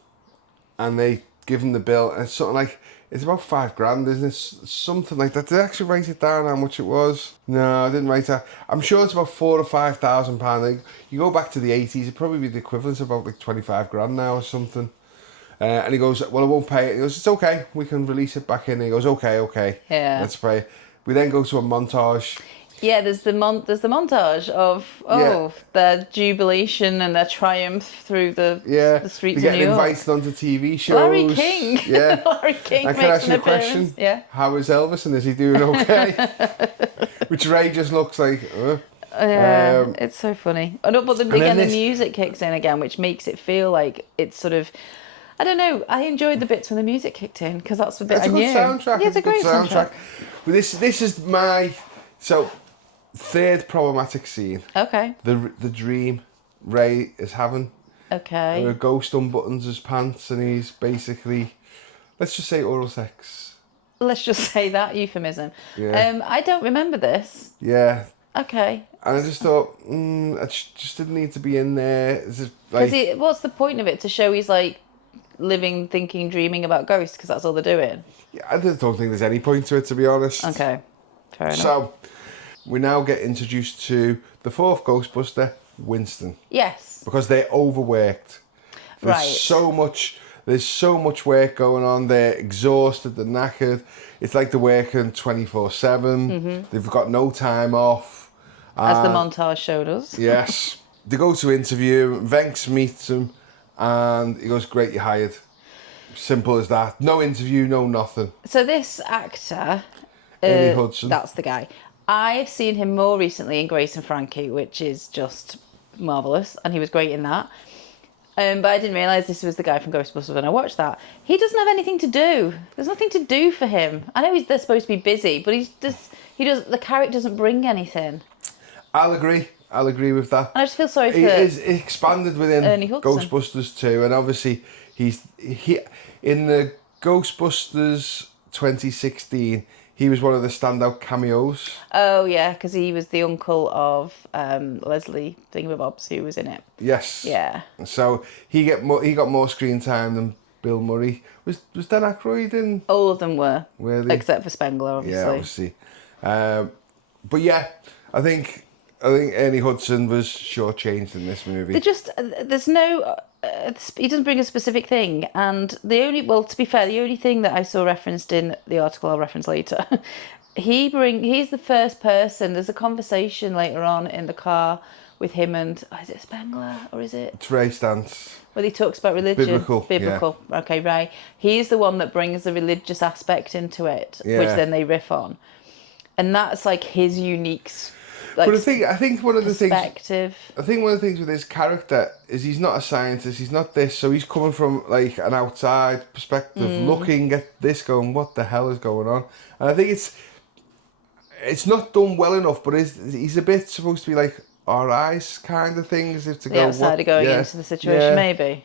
and they give him the bill, and it's something like, it's about $5,000, isn't it? Something like that. Did I actually write it down how much it was? No, I didn't write that. I'm sure it's about £4,000 or £5,000. You go back to the 80s, it'd probably be the equivalent of about like $25,000 now or something. And he goes, "Well, I won't pay it." He goes, "It's okay, we can release it back in." And he goes, okay, yeah, let's pay it. We then go to a montage. Yeah, there's the montage of their jubilation and their triumph through the streets of New York. Invited onto TV shows. Larry King. Yeah. Larry King and makes can I ask an you a appearance. question? Yeah. How is Elvis, and is he doing okay? Which Ray just looks like. Yeah, it's so funny. But then again, the music kicks in again, which makes it feel like it's sort of. I don't know. I enjoyed the bits when the music kicked in because that's the bit I knew. It's a good soundtrack. Yeah, it's a great soundtrack. But this is my Third problematic scene. Okay. The dream Ray is having. Okay. And a ghost unbuttons his pants and he's basically, let's just say oral sex. Let's just say that euphemism. Yeah. I don't remember this. Yeah. Okay. And I just thought, I just didn't need to be in there. It's just like, What's the point of it? To show he's like living, thinking, dreaming about ghosts because that's all they're doing. I don't think there's any point to it, to be honest. Okay. Fair enough. So, we now get introduced to the fourth Ghostbuster, Winston. Yes. Because they're overworked. There's so much work going on. They're exhausted, they're knackered. It's like they're working 24/7. They've got no time off. As the montage showed us. Yes. They go to interview, Venks meets him, and he goes, great, you're hired. Simple as that. No interview, no nothing. So this actor, Ernie Hudson. that's the guy. I've seen him more recently in Grace and Frankie, which is just marvellous, and he was great in that. But I didn't realise this was the guy from Ghostbusters when I watched that. He doesn't have anything to do. There's nothing to do for him. I know they're supposed to be busy, but the character doesn't bring anything. I'll agree with that. And I just feel sorry for He is expanded within Ernie Hudson. Ghostbusters 2, and obviously he in the Ghostbusters 2016. He was one of the standout cameos. Oh yeah, because he was the uncle of Leslie Thingamabobs who was in it. Yes. Yeah. So he got more screen time than Bill Murray. Was Dan Aykroyd in? All of them were they? except for Spengler, obviously. Yeah, obviously. But yeah, I think Ernie Hudson was shortchanged in this movie. There's no. He doesn't bring a specific thing, and to be fair, the only thing that I saw referenced in the article I'll reference later, he's the first person. There's a conversation later on in the car with him and is it Spengler or is it? It's Ray Stantz. Well, he talks about religion. Biblical. Yeah. Okay, right. He's the one that brings the religious aspect into it, which then they riff on, and that's like his unique. But I think one of the things. Perspective. I think one of the things with his character is he's not a scientist. He's not this. So he's coming from like an outside perspective, looking at this, going, "What the hell is going on?" And I think it's not done well enough. But he's a bit supposed to be like our eyes kind of thing, as if to go outsider going into the situation, maybe.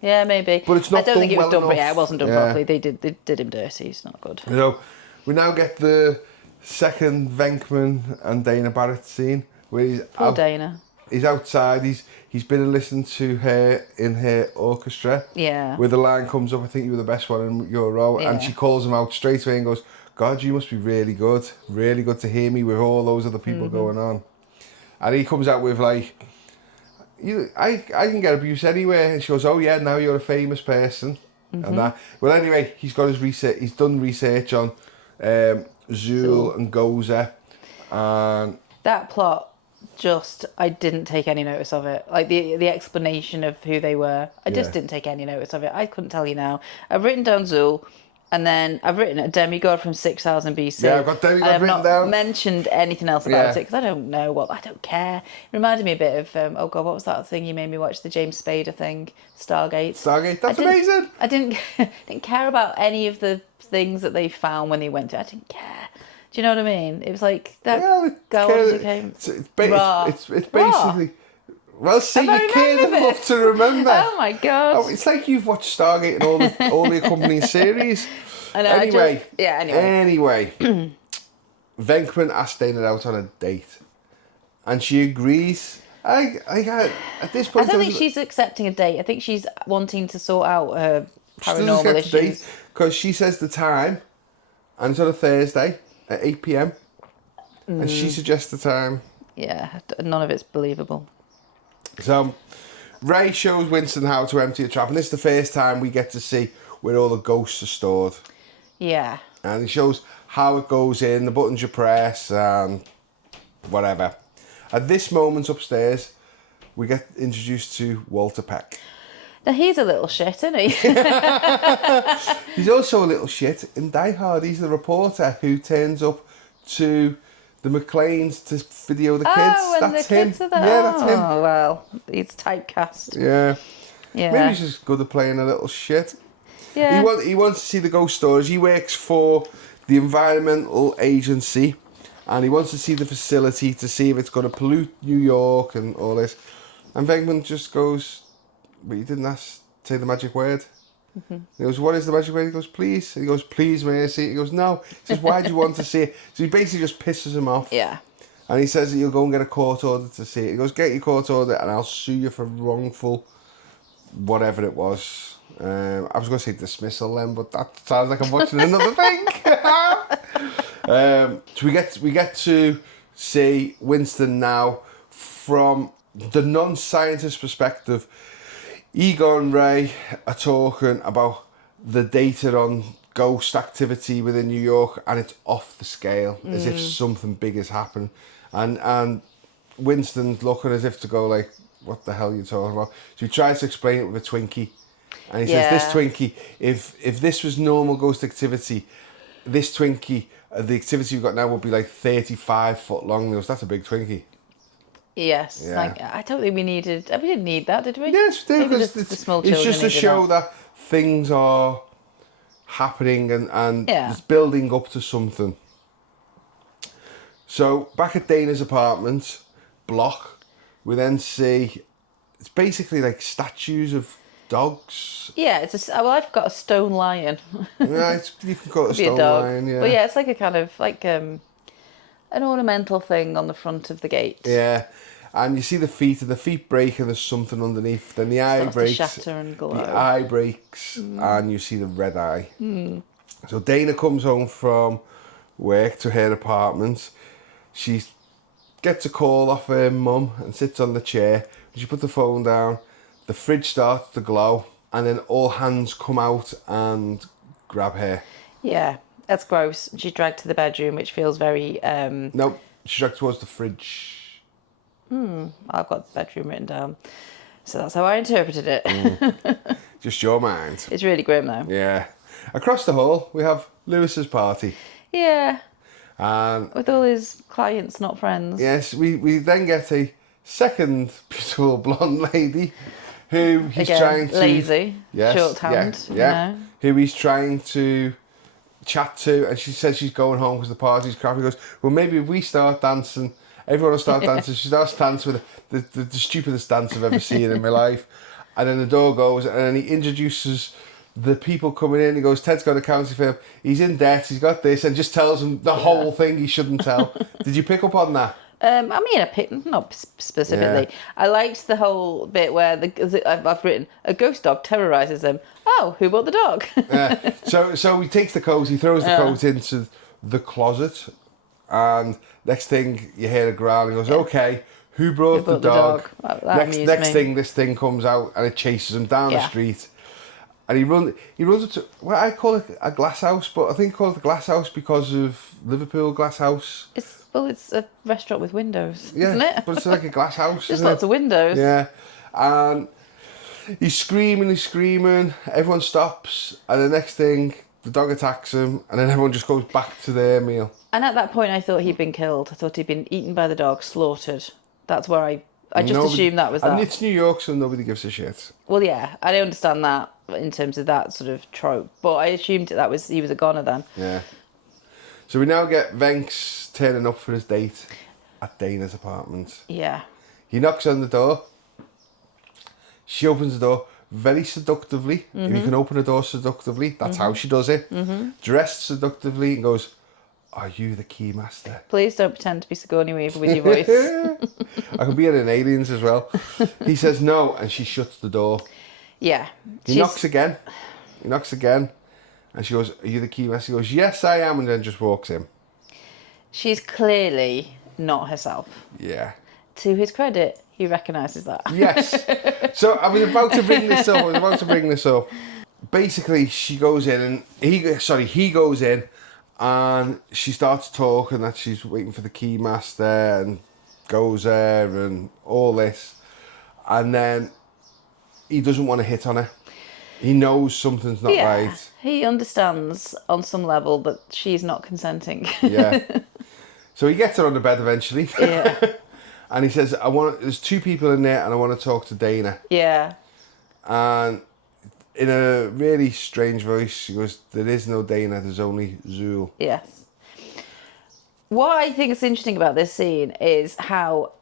Yeah, maybe. But it's not. I don't think it was done. Enough. Yeah, it wasn't done properly. They did him dirty. It's not good. You know, we now get the second Venkman and Dana Barrett scene where Dana. He's outside. He's been listening to her in her orchestra. Yeah. Where the line comes up, I think you were the best one in your row, and she calls him out straight away and goes, "God, you must be really good to hear me with all those other people going on." And he comes out with like, I can get abuse anywhere. And she goes, "Oh yeah, now you're a famous person." And that. Well, anyway, he's got his research. He's done research on Zool and Gozer, and that plot I didn't take any notice of it. Like the explanation of who they were, I just didn't take any notice of it. I couldn't tell you now. I've written down Zool, and then I've written a demigod from 6000 BC. Yeah, I've got demigod written down. I've not mentioned anything else about it because I don't know I don't care. It reminded me a bit of oh god, what was that thing you made me watch? The James Spader thing, Stargate. That's amazing. I didn't care about any of the things that they found when they went to. I didn't care. Do you know what I mean? It was like that girl who came. It's basically. Well, see, your kid enough to remember. Oh my god! Oh, it's like you've watched Stargate and all the accompanying series. I know. Anyway, Venkman asked Dana out on a date, and she agrees. At this point, I don't think she's accepting a date. I think she's wanting to sort out her paranormal issues. Because she says the time, and it's on a Thursday at 8 p.m. And she suggests the time. Yeah, none of it's believable. So, Ray shows Winston how to empty a trap, and this is the first time we get to see where all the ghosts are stored. Yeah. And he shows how it goes in, the buttons you press, and whatever. At this moment upstairs, we get introduced to Walter Peck. Now, he's a little shit, isn't he? He's also a little shit in Die Hard. He's the reporter who turns up to the McLeans to video the kids. Oh, and that's the him. kids are there. Yeah, that's him. Oh, well, he's typecast. Yeah. Yeah. Maybe he's just good at playing a little shit. Yeah. He wants to see the ghost stories. He works for the environmental agency, and he wants to see the facility to see if it's going to pollute New York and all this. And Venkman just goes, but you didn't say the magic word. He goes, what is the magic word? He goes, please. He goes, please, may I see it? He goes, no. He says, why do you want to see it? So he basically just pisses him off. Yeah. And he says that you'll go and get a court order to see it. He goes, get your court order and I'll sue you for wrongful whatever it was. I was going to say dismissal then, but that sounds like I'm watching another thing. So we get to see Winston now from the non-scientist perspective. Ego and Ray are talking about the data on ghost activity within New York, and it's off the scale, as if something big has happened. And Winston's looking as if to go like, what the hell are you talking about? So he tries to explain it with a Twinkie. And he says, this Twinkie, if this was normal ghost activity, this Twinkie, the activity we've got now would be like 35 foot long. He goes, that's a big Twinkie. Yes. Yeah. Like, I don't think we didn't need that, did we? Yes, we do, Maybe because the small it's children just to needed show that things are happening and it's building up to something. So back at Dana's apartment block, we then see it's basically like statues of dogs. Yeah, I've got a stone lion. Yeah, you can call it a Be stone a dog. lion. Yeah, But yeah, it's like a kind of like an ornamental thing on the front of the gate. Yeah, and you see the feet, and the feet break, and there's something underneath. Then the eye Starts to breaks. shatter and glow. The eye breaks, and you see the red eye. So Dana comes home from work to her apartment. She gets a call off her mum and sits on the chair. She put the phone down. The fridge starts to glow, and then all hands come out and grab her. Yeah, that's gross. She's dragged to the bedroom, which feels very... Nope, she's dragged towards the fridge. I've got the bedroom written down. So that's how I interpreted it. Just your mind. It's really grim, though. Yeah. Across the hall, we have Lewis's party. Yeah. And With all his clients, not friends. yes, we then get a second beautiful blonde lady who he's Again, trying to... lazy, Yes, shorthand, yeah, you know. Who he's trying to chat to, and she says she's going home because the party's crap. He goes, well, maybe if we start dancing, everyone will start dancing. She starts dancing with the stupidest dance I've ever seen in my life. And then the door goes, and then he introduces the people coming in. He goes, Ted's got a county firm. He's in debt. He's got this, and just tells them the whole thing he shouldn't tell. Did you pick up on that? I mean, not specifically. Yeah. I liked the whole bit where I've written, a ghost dog terrorises them. Oh, who bought the dog? So he takes the coat, he throws the coat into the closet, and next thing you hear a growl, and he goes, okay, who brought the dog? That next amused me. thing, this thing comes out, and it chases him down the street. And he runs up to, well, I call it a glass house, but I think I call it the glass house because of Liverpool glass house. It's a restaurant with windows, Yeah, isn't it? but it's like a glass house, Just isn't lots it? of windows. Yeah, and he's screaming, everyone stops, and the next thing, the dog attacks him, and then everyone just goes back to their meal. And at that point, I thought he'd been killed. I thought he'd been eaten by the dog, slaughtered. That's where I just assumed that was that. And it's New York, so nobody gives a shit. Well, yeah, I don't understand that in terms of that sort of trope, but I assumed he was a goner then. Yeah. So we now get Venks turning up for his date at Dana's apartment. Yeah. He knocks on the door. She opens the door very seductively. If you can open a door seductively, that's how she does it. Dressed seductively, and goes, are you the key master? Please don't pretend to be Sigourney Weaver with your voice. I could be in Aliens as well. He says no, and she shuts the door. Yeah. He knocks again. And she goes, are you the key master? He goes, yes, I am, and then just walks in. She's clearly not herself. Yeah. To his credit, he recognises that. Yes. So I was about to bring this up. Basically, she goes in, and he goes in, and she starts talking that she's waiting for the key master, and goes there, and all this. And then he doesn't want to hit on her. He knows something's not right. He understands on some level that she's not consenting. Yeah. So he gets her on the bed eventually. Yeah. And he says, there's two people in there and I want to talk to Dana. Yeah. And in a really strange voice, she goes, there is no Dana, there's only Zool. Yes. What I think is interesting about this scene is how,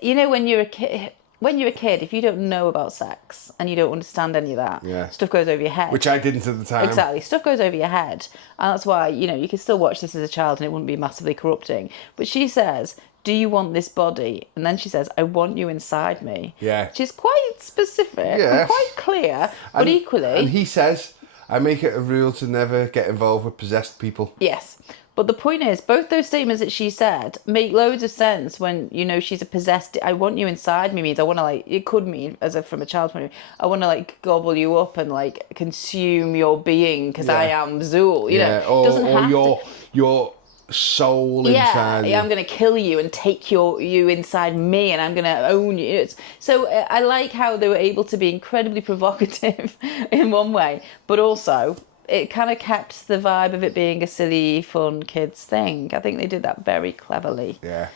when you're a kid. When you're a kid, if you don't know about sex and you don't understand any of that, stuff goes over your head. Which I didn't at the time. Exactly. Stuff goes over your head. And that's why, you can still watch this as a child and it wouldn't be massively corrupting. But she says, do you want this body? And then she says, I want you inside me. Yeah. Which is quite specific and quite clear, but equally... And he says, I make it a rule to never get involved with possessed people. Yes. But the point is, both those statements that she said make loads of sense when, she's a possessed... I want you inside me means I want to, it could mean, from a child's point of view, I want to, gobble you up and, consume your being because I am Zool, you know. Or, doesn't have your soul inside you. Yeah, I'm going to kill you and take you inside me and I'm going to own you. So I like how they were able to be incredibly provocative in one way, but also... it kind of kept the vibe of it being a silly, fun kids thing. I think they did that very cleverly. Yeah.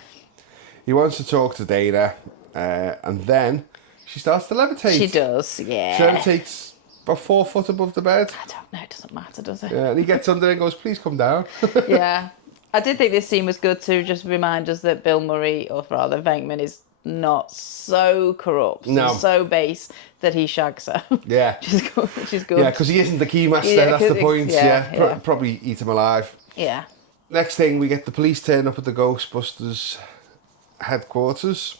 He wants to talk to Dana, and then she starts to levitate. She does, yeah. She levitates about 4 foot above the bed. I don't know, it doesn't matter, does it? Yeah, and he gets under and goes, please come down. Yeah. I did think this scene was good to just remind us that Bill Murray, or rather Venkman, is not so corrupt and so base that he shags her. Yeah. Which is good. Yeah, because he isn't the keymaster, that's the point. Probably eat him alive. Yeah. Next thing, we get the police turn up at the Ghostbusters headquarters.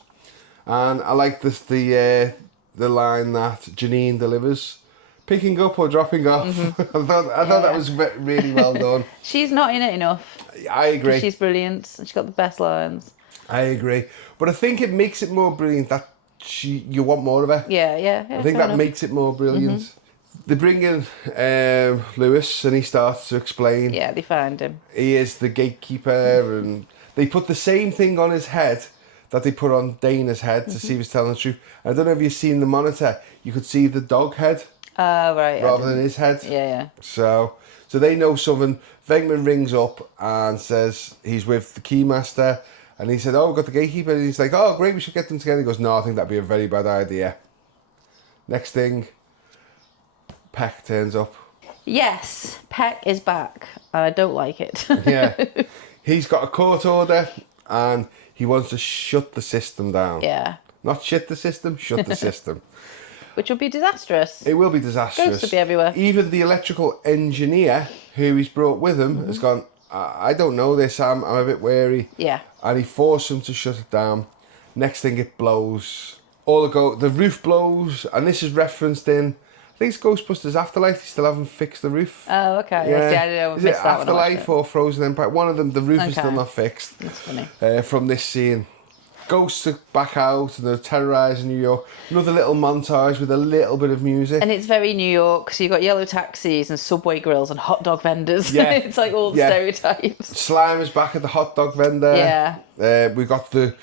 And I like the line that Janine delivers. Picking up or dropping off. I thought that was really well done. She's not in it enough. I agree. She's brilliant and she's got the best lines. I agree. But I think it makes it more brilliant that you want more of her. Yeah. I think that makes it more brilliant. They bring in Lewis and he starts to explain. Yeah, they find him. He is the gatekeeper and they put the same thing on his head that they put on Dana's head to see if he's telling the truth. I don't know if you've seen the monitor. You could see the dog head. Oh, right. Rather than his head. Yeah. So they know something. Venkman rings up and says he's with the keymaster. And he said, we've got the gatekeeper. And he's like, oh, great, we should get them together. He goes, no, I think that'd be a very bad idea. Next thing, Peck turns up. Yes, Peck is back. And I don't like it. Yeah. He's got a court order and he wants to shut the system down. Yeah. Not shit the system, shut the system. Which would be disastrous. It will be disastrous. Ghosts would be everywhere. Even the electrical engineer who he's brought with him has gone, I don't know this, I'm a bit wary. Yeah. And he forced him to shut it down. Next thing, it blows. The roof blows, and this is referenced in, I think it's Ghostbusters Afterlife. They still haven't fixed the roof. Oh, okay. Yeah. I didn't know. Is it Afterlife or Frozen Empire? One of them, the roof is still not fixed. That's funny. From this scene. Ghosts are back out and they're terrorising New York. Another little montage with a little bit of music. And it's very New York, so you've got yellow taxis and Subway grills and hot dog vendors. Yeah. It's like all the stereotypes. Slime is back at the hot dog vendor. Yeah. We've got the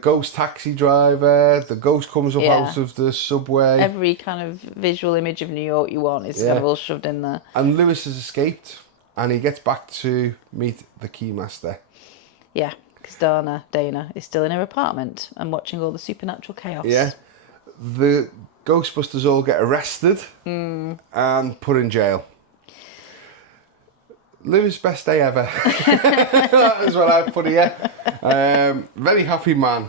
ghost taxi driver. The ghost comes up out of the subway. Every kind of visual image of New York you want is kind of all shoved in there. And Lewis has escaped and he gets back to meet the keymaster. Yeah. Because Dana is still in her apartment and watching all the supernatural chaos. Yeah. The Ghostbusters all get arrested and put in jail. Louis' best day ever. That is what I put here. Very happy man.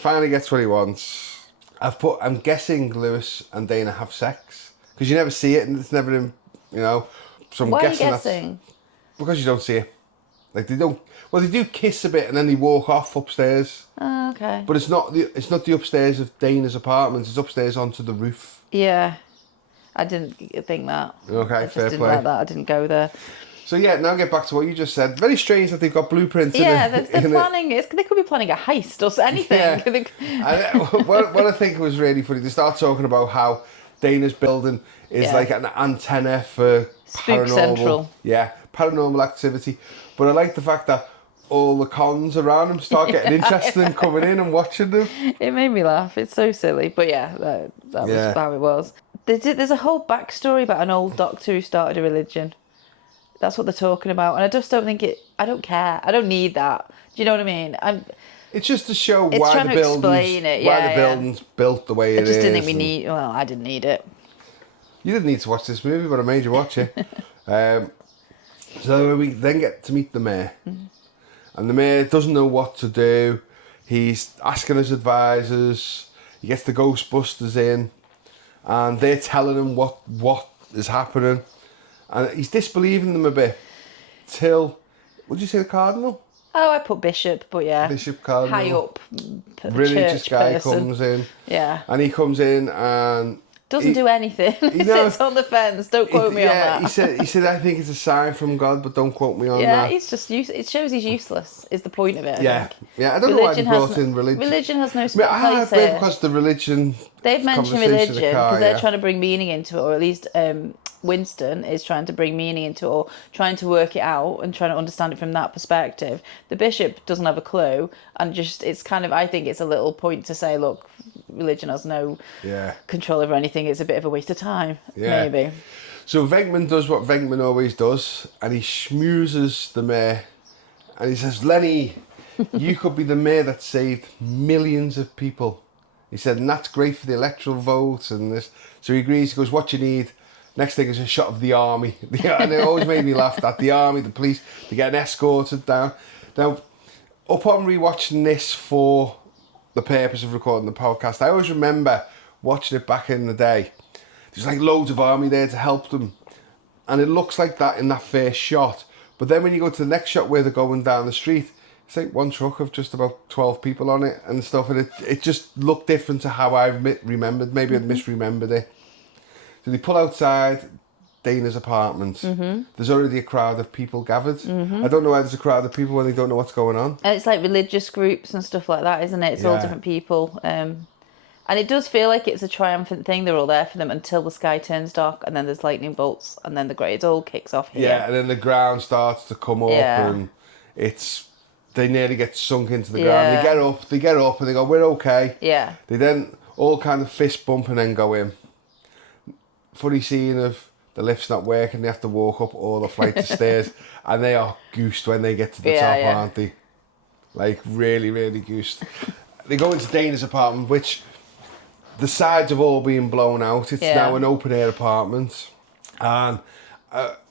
Finally gets what he wants. I'm guessing Lewis and Dana have sex. Because you never see it and it's never in, So I'm Why guessing are you guessing? Because you don't see it. Like they don't. Well, they do kiss a bit and then they walk off upstairs. Oh, okay. But it's not the upstairs of Dana's apartment. It's upstairs onto the roof. Yeah, I didn't think that. Okay, I just fair didn't play. like that. I didn't go there. So yeah, now get back to what you just said. Very strange that they've got blueprints. Yeah, they're planning. They could be planning a heist or anything. Yeah. What I think was really funny, they start talking about how Dana's building is like an antenna for Spook Central. Yeah, paranormal activity. But I like the fact that all the cons around him start getting interested in coming in and watching them. It made me laugh. It's so silly. But yeah, that was how it was. There's a whole backstory about an old doctor who started a religion. That's what they're talking about. And I just don't think I don't care. I don't need that. Do you know what I mean? It's just to show it's why the building's built the way it is. I just didn't think we need... Well, I didn't need it. You didn't need to watch this movie, but I made you watch it. So we then get to meet the mayor. And the mayor doesn't know what to do. He's asking his advisors. He gets the Ghostbusters in, and they're telling him what is happening. And he's disbelieving them a bit. Till, would you say the cardinal? Oh, I put bishop, but yeah. Bishop Cardinal. High up Religious church guy person. comes in. Yeah. And he comes in and... Doesn't do anything. He sits on the fence. Don't quote me on that. He said, I think it's a sign from God, but don't quote me on yeah, that. he's just it shows he's useless, is the point of it, I think. Yeah, I don't know why they brought in religion. Religion has no I place here. because the religion... They've mentioned religion because they're trying to bring meaning into it, or at least Winston is trying to bring meaning into it, or trying to work it out and trying to understand it from that perspective. The bishop doesn't have a clue, and just it's kind of, I think it's a little point to say, look, religion has no control over anything. It's a bit of a waste of time, maybe. So Venkman does what Venkman always does, and he schmoozes the mayor, and he says, Lenny, you could be the mayor that saved millions of people. He said, and that's great for the electoral vote and this. So he agrees. He goes, what you need? Next thing is a shot of the army. And it always made me laugh that the army, the police, they're getting escorted down. Now, upon rewatching this for the purpose of recording the podcast, I always remember watching it back in the day. There's like loads of army there to help them. And it looks like that in that first shot. But then when you go to the next shot where they're going down the street, it's like one truck of just about 12 people on it and stuff, and it just looked different to how I remembered. Maybe I'd misremembered it. So they pull outside Dana's apartment. There's already a crowd of people gathered. I don't know why there's a crowd of people when they don't know what's going on. And it's like religious groups and stuff like that, isn't it? It's all different people. And it does feel like it's a triumphant thing. They're all there for them until the sky turns dark, and then there's lightning bolts, and then it all kicks off here. Yeah, and then the ground starts to come up, and they nearly get sunk into the ground. They get up, and they go, we're okay. Yeah. They then all kind of fist bump and then go in. Funny scene of the lift's not working, they have to walk up all the flight of stairs, and they are goosed when they get to the top, aren't they? Like, really, really goosed. They go into Dana's apartment, which the sides have all been blown out. It's now an open-air apartment. And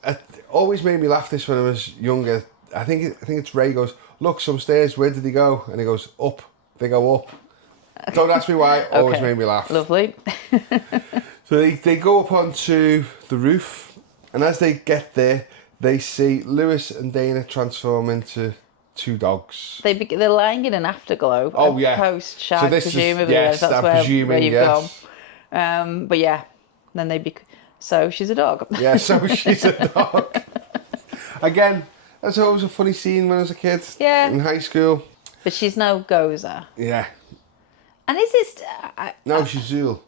it always made me laugh this when I was younger. I think it's Ray goes, look, some stairs, where did he go? And he goes, up. They go up. Don't ask me why, always made me laugh. Lovely. So they go up onto the roof, and as they get there, they see Lewis and Dana transform into two dogs. They're lying in an afterglow. Oh, yeah. Post-shag, so presumably. Yes, that's I'm where presuming, you've gone. But yeah, then so she's a dog. Yeah, so she's a dog. Again, that's always a funny scene when I was a kid. Yeah. In high school. But she's no Gozer. Yeah. And is this... No, she's Zool.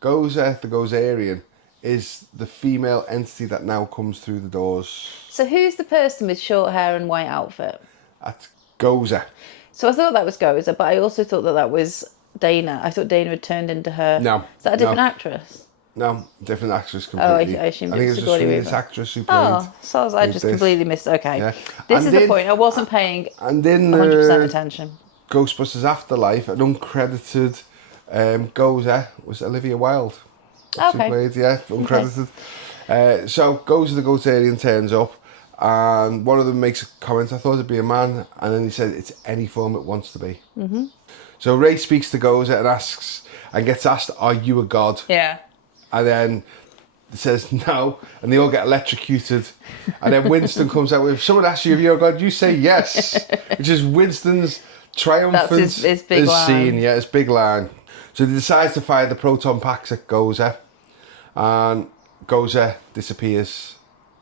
Gozer, the Gozerian, is the female entity that now comes through the doors. So who's the person with short hair and white outfit? That's Gozer. So I thought that was Gozer, but I also thought that was Dana. I thought Dana had turned into her. No. Is that a different actress? No, different actress completely. I assumed I think it was a Sigourney Swedish Weaver. actress who played. Oh, so I just completely missed. Okay. Yeah. This is the point. I wasn't paying and in 100% attention. Ghostbusters Afterlife, an uncredited Gozer was Olivia Wilde. She played, uncredited. Okay. So Gozer the Gozerian turns up, and one of them makes a comment, I thought it'd be a man, and then he said it's any form it wants to be. So Ray speaks to Gozer and gets asked, are you a god? Yeah. And then it says no, and they all get electrocuted. And then Winston comes out with, if someone asks you if you're a god, you say yes. Which is Winston's triumphant his big line. Scene. Yeah, his big line. So they decide to fire the proton packs at Gozer, and Gozer disappears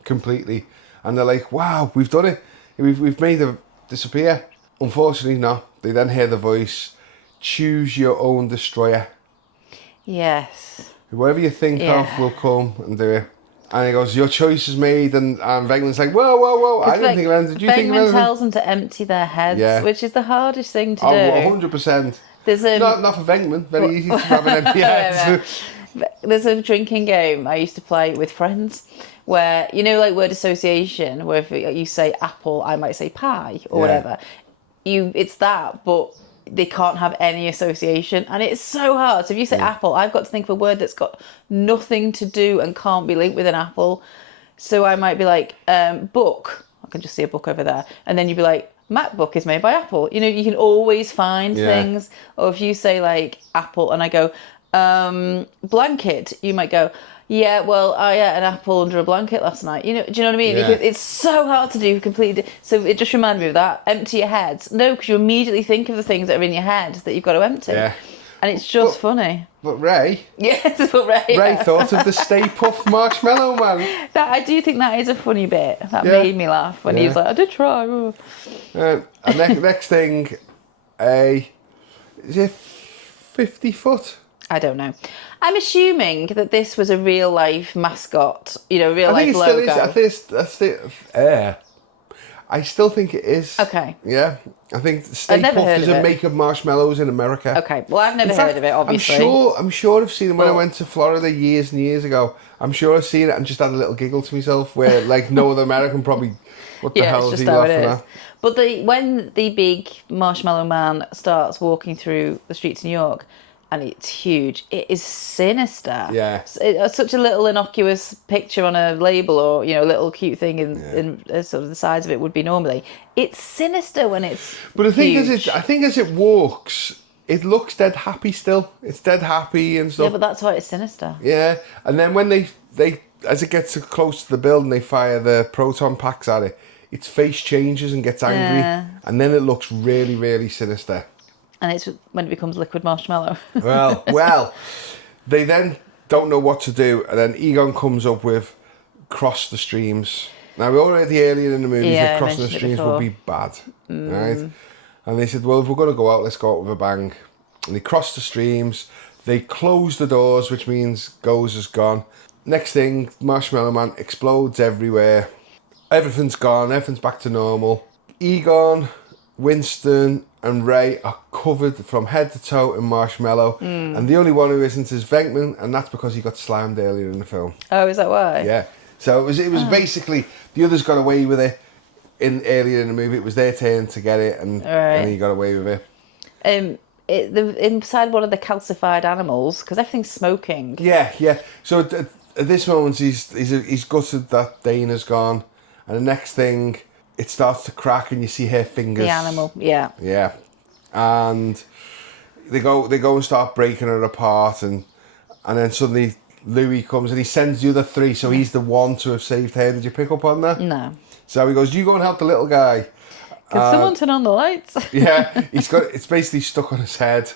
completely. And they're like, wow, we've done it. We've made her disappear. Unfortunately, no. They then hear the voice, choose your own destroyer. Yes. Whoever you think of will come and do it. And he goes, your choice is made. And Venkman's like, whoa. I didn't think of anything. Did you think of anything? Venkman tells them to empty their heads, which is the hardest thing to do. 100%. There's not for Venkman. Very easy to have an empty head. There's a drinking game I used to play with friends where, you know, like word association, where if you say apple, I might say pie or whatever. It's that, but they can't have any association, and it's so hard. So if you say apple, I've got to think of a word that's got nothing to do and can't be linked with an apple. So I might be like, book. I can just see a book over there. And then you'd be like, MacBook is made by Apple. You know, you can always find things. Or if you say like Apple and I go, blanket, you might go, yeah, well, I ate an apple under a blanket last night. You know, do you know what I mean? Yeah. It's so hard to do completely. So it just reminded me of that. Empty your heads. No, because you immediately think of the things that are in your head that you've got to empty. Yeah. And it's just funny. But Ray... Yes, but Ray thought of the Stay Puft Marshmallow Man. That I do think that is a funny bit. That made me laugh when he was like, I did try. And next thing, is it 50 foot? I don't know. I'm assuming that this was a real life mascot, you know, real life logo. I still think it is. Okay. Yeah. I think Stay Puft is a make of marshmallows in America. Okay. Well, I've never heard of it, obviously. I'm sure I've seen it when I went to Florida years and years ago. I'm sure I've seen it and just had a little giggle to myself where, like, no other American probably, what the hell is he laughing at? But when the big marshmallow man starts walking through the streets of New York, and it's huge, it is sinister. Yeah. It's such a little innocuous picture on a label or, you know, a little cute thing in sort of the size of it would be normally. It's sinister when it's But I think huge. as it walks, it looks dead happy still. It's dead happy and stuff. Yeah, but that's why it's sinister. Yeah. And then when they as it gets close to the building, they fire the proton packs at it. Its face changes and gets angry. Yeah. And then it looks really, really sinister. And it's when it becomes liquid marshmallow. Well, they then don't know what to do, and then Egon comes up with cross the streams. Now, we already earlier in the movie that crossing the streams would be bad, right? And they said, well, if we're going to go out, let's go out with a bang. And they cross the streams, they close the doors, which means Goes is gone. Next thing, Marshmallow Man explodes everywhere. Everything's gone, everything's back to normal. Egon, Winston and Ray are covered from head to toe in marshmallow, and the only one who isn't is Venkman, and that's because he got slimed earlier in the film. Oh, is that why? Yeah. So it was basically the others got away with it earlier in the movie. It was their turn to get it, and he got away with it. Inside one of the calcified animals, because everything's smoking. Yeah. So at this moment, he's gutted that Dana's gone, and the next thing, it starts to crack and you see her fingers. The animal, yeah. Yeah. And they go and start breaking her apart, and then suddenly Louis comes and he sends the other three, so he's the one to have saved her. Did you pick up on that? No. So he goes, you go and help the little guy. Can someone turn on the lights? Yeah, it's basically stuck on his head.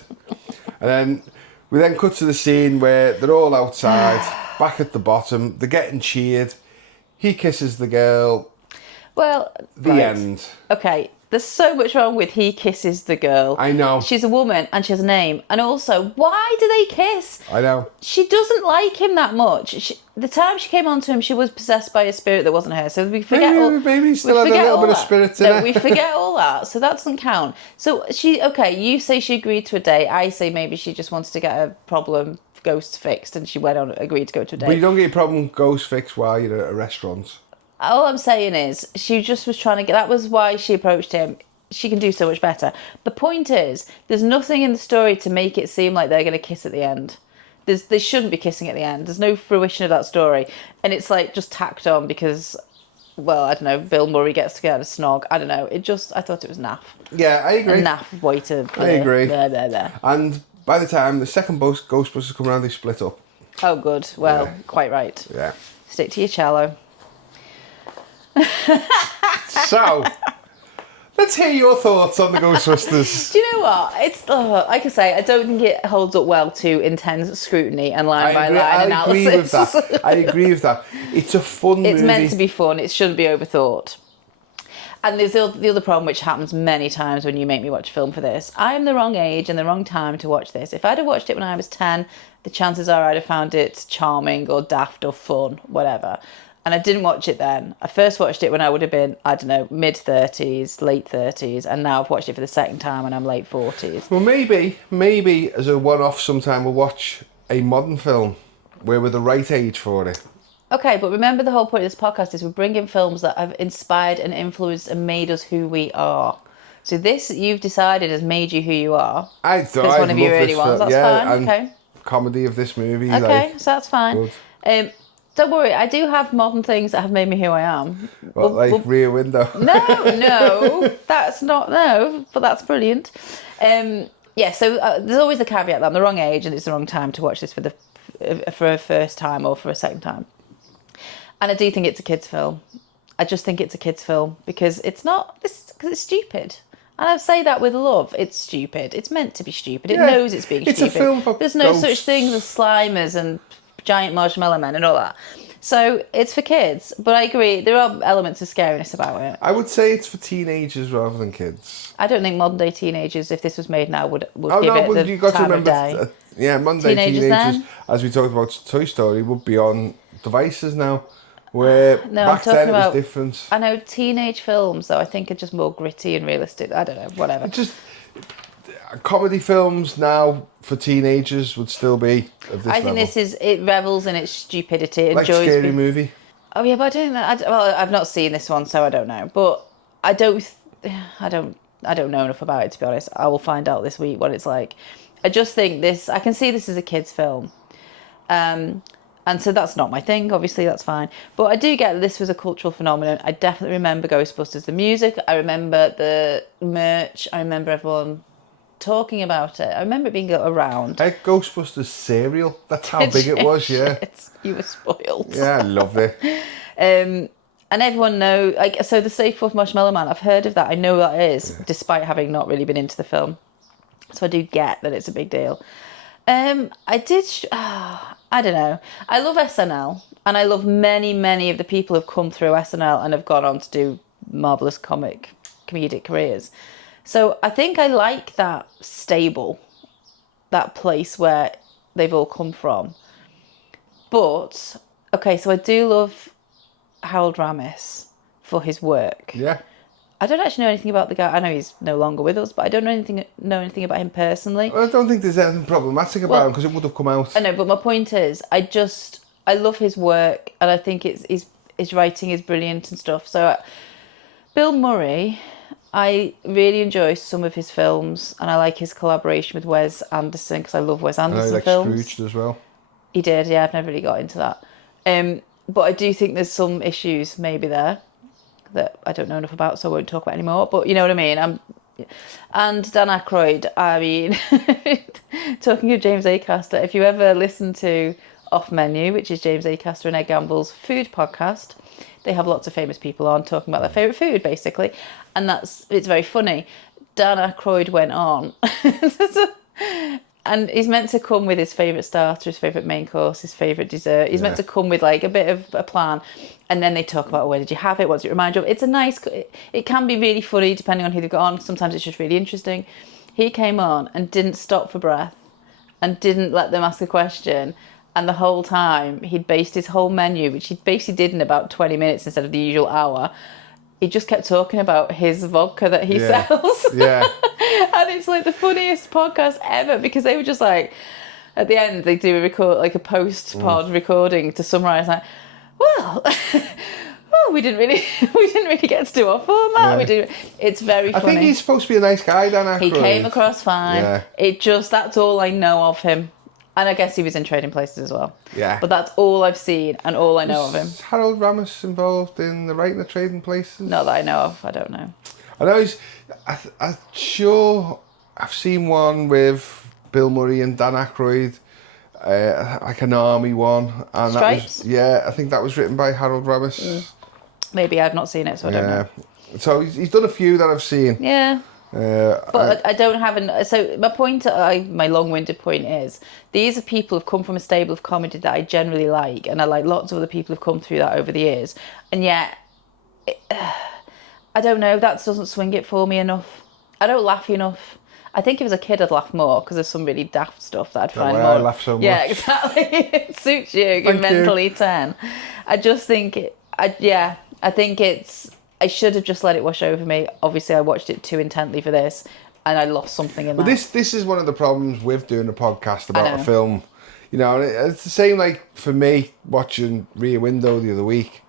And then we then cut to the scene where they're all outside, back at the bottom, they're getting cheered. He kisses the girl. Well, the end. Okay, there's so much wrong with he kisses the girl. I know. She's a woman and she has a name. And also, why do they kiss? I know. She doesn't like him that much. The time she came onto him, she was possessed by a spirit that wasn't her. So we forget maybe still had a little bit of spirit in her. We forget all that. So that doesn't count. So you say she agreed to a date. I say maybe she just wants to get a problem ghost fixed and she agreed to go to a date. But you don't get your problem ghost fixed while you're at a restaurant. All I'm saying is, she just was trying to get... That was why she approached him. She can do so much better. The point is, there's nothing in the story to make it seem like they're going to kiss at the end. They shouldn't be kissing at the end. There's no fruition of that story. And it's like just tacked on because, well, I don't know, Bill Murray gets to get a snog. I don't know. I thought it was naff. Yeah, I agree. A naff way to... I agree. Blah. And by the time the second Ghostbusters come around, they split up. Oh, good. Well, quite right. Yeah. Stick to your cello. So, let's hear your thoughts on the Ghostbusters. Do you know what? It's like I say, I don't think it holds up well to intense scrutiny and line by line analysis. I agree with that. It's a fun movie. It's meant to be fun. It shouldn't be overthought. And there's the other problem, which happens many times when you make me watch a film for this. I am the wrong age and the wrong time to watch this. If I'd have watched it when I was 10, the chances are I'd have found it charming or daft or fun, whatever. And I didn't watch it then. I first watched it when I would have been, I don't know, mid-30s, late 30s, and now I've watched it for the second time and I'm late 40s. Well, maybe as a one-off sometime we'll watch a modern film where we're the right age for it. Okay, but remember the whole point of this podcast is we're bringing films that have inspired and influenced and made us who we are. So this, you've decided, has made you who you are. It's one of your early ones. That's fine. And okay. Comedy of this movie. Okay, so that's fine. Don't worry, I do have modern things that have made me who I am. What, like Rear Window? No, that's not, no, but that's brilliant. Yeah, so there's always the caveat that I'm the wrong age and it's the wrong time to watch this for a first time or for a second time. And I do think it's a kid's film. I just think it's a kid's film because it's not, because it's stupid. And I say that with love. It's stupid. It's meant to be stupid. It knows it's being it's stupid. A film for There's no ghosts. such thing as slimers and giant marshmallow men and all that. So it's for kids. But I agree, there are elements of scariness about it. I would say it's for teenagers rather than kids. I don't think modern day teenagers, if this was made now, would Oh give no, it but the you got to time of remember, day. modern day teenagers, then? as we talked about Toy Story, would be on devices now. Where No, back then it was different. I know teenage films, though, I think are just more gritty and realistic. I don't know, whatever. Just comedy films now for teenagers would still be of this I think level. it revels in its stupidity. It Like enjoys Scary Movie. Oh yeah, but I don't know. Well, I've not seen this one, so I don't know. But I don't know enough about it, to be honest. I will find out this week what it's like. I just think I can see this as a kid's film. And so that's not my thing, obviously, that's fine. But I do get that this was a cultural phenomenon. I definitely remember Ghostbusters, the music. I remember the merch. I remember everyone talking about it. I remember it being around. I had Ghostbusters cereal. That's how big it was, yeah. You were spoiled. Yeah, I loved it. And everyone knows, like, so the Stay Puft Marshmallow Man, I've heard of that. I know that is, despite having not really been into the film. So I do get that it's a big deal. I don't know. I love SNL, and I love many of the people who've come through SNL and have gone on to do marvellous comedic careers. So I think I like that stable, that place where they've all come from. But, okay, so I do love Harold Ramis for his work. Yeah. I don't actually know anything about the guy. I know he's no longer with us, but I don't know anything about him personally. Well, I don't think there's anything problematic about him because it would have come out. I know, but my point is, I love his work, and I think his writing is brilliant and stuff. So, Bill Murray, I really enjoy some of his films, and I like his collaboration with Wes Anderson because I love Wes Anderson films. Scrooged as well. He did, yeah. I've never really got into that, but I do think there's some issues maybe there that I don't know enough about, so I won't talk about anymore. But you know what I mean. And Dan Aykroyd. I mean, talking of James Acaster, if you ever listen to Off Menu, which is James Acaster and Ed Gamble's food podcast, they have lots of famous people on talking about their favourite food, basically, and it's very funny. Dan Aykroyd went on, and he's meant to come with his favourite starter, his favourite main course, his favourite dessert. He's meant to come with like a bit of a plan, and then they talk about where did you have it, what does it remind you of. It's a nice. It can be really funny depending on who they've got on. Sometimes it's just really interesting. He came on and didn't stop for breath, and didn't let them ask a question. And the whole time, he'd based his whole menu, which he basically did in about 20 minutes instead of the usual hour. He just kept talking about his vodka that he sells. Yeah. And it's like the funniest podcast ever because they were just like, at the end, they do a post-pod recording to summarise, like, well, we didn't really get to do our format. Yeah. It's very funny. I think he's supposed to be a nice guy, Dan Aykroyd. He came across fine. Yeah. That's all I know of him. And I guess he was in Trading Places as well. Yeah. But that's all I've seen and all I know of him. Is Harold Ramis involved in the writing of Trading Places? Not that I know of. I don't know. I know I'm sure I've seen one with Bill Murray and Dan Aykroyd, like an army one. And Stripes? I think that was written by Harold Ramis. Maybe I've not seen it, so I don't know. So he's done a few that I've seen. Yeah. But I don't have so my point, my long-winded point is, these are people who've come from a stable of comedy that I generally like, and I like lots of other people who've come through that over the years, and yet, I don't know, that doesn't swing it for me enough. I don't laugh enough. I think if I was a kid I'd laugh more, because there's some really daft stuff that I'd find more. I laugh so much. Yeah, exactly. It suits you. You're mentally 10. I just think, I think I should have just let it wash over me. Obviously, I watched it too intently for this, and I lost something in that. But this is one of the problems with doing a podcast about a film. You know, and it's the same like for me watching Rear Window the other week.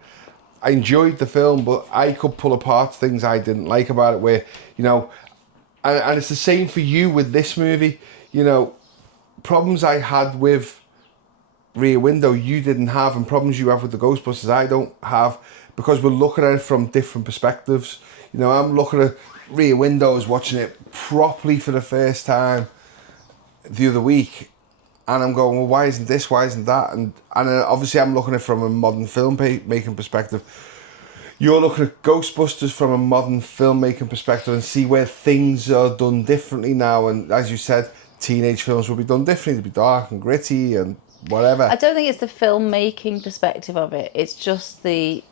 I enjoyed the film, but I could pull apart things I didn't like about it. Where, you know, and it's the same for you with this movie. You know, problems I had with Rear Window you didn't have, and problems you have with the Ghostbusters I don't have, because we're looking at it from different perspectives. You know, I'm looking at Rear Windows, watching it properly for the first time the other week, and I'm going, well, why isn't this, why isn't that? And obviously I'm looking at it from a modern making perspective. You're looking at Ghostbusters from a modern filmmaking perspective and see where things are done differently now. And as you said, teenage films will be done differently. They'll be dark and gritty and whatever. I don't think it's the filmmaking perspective of it. It's just the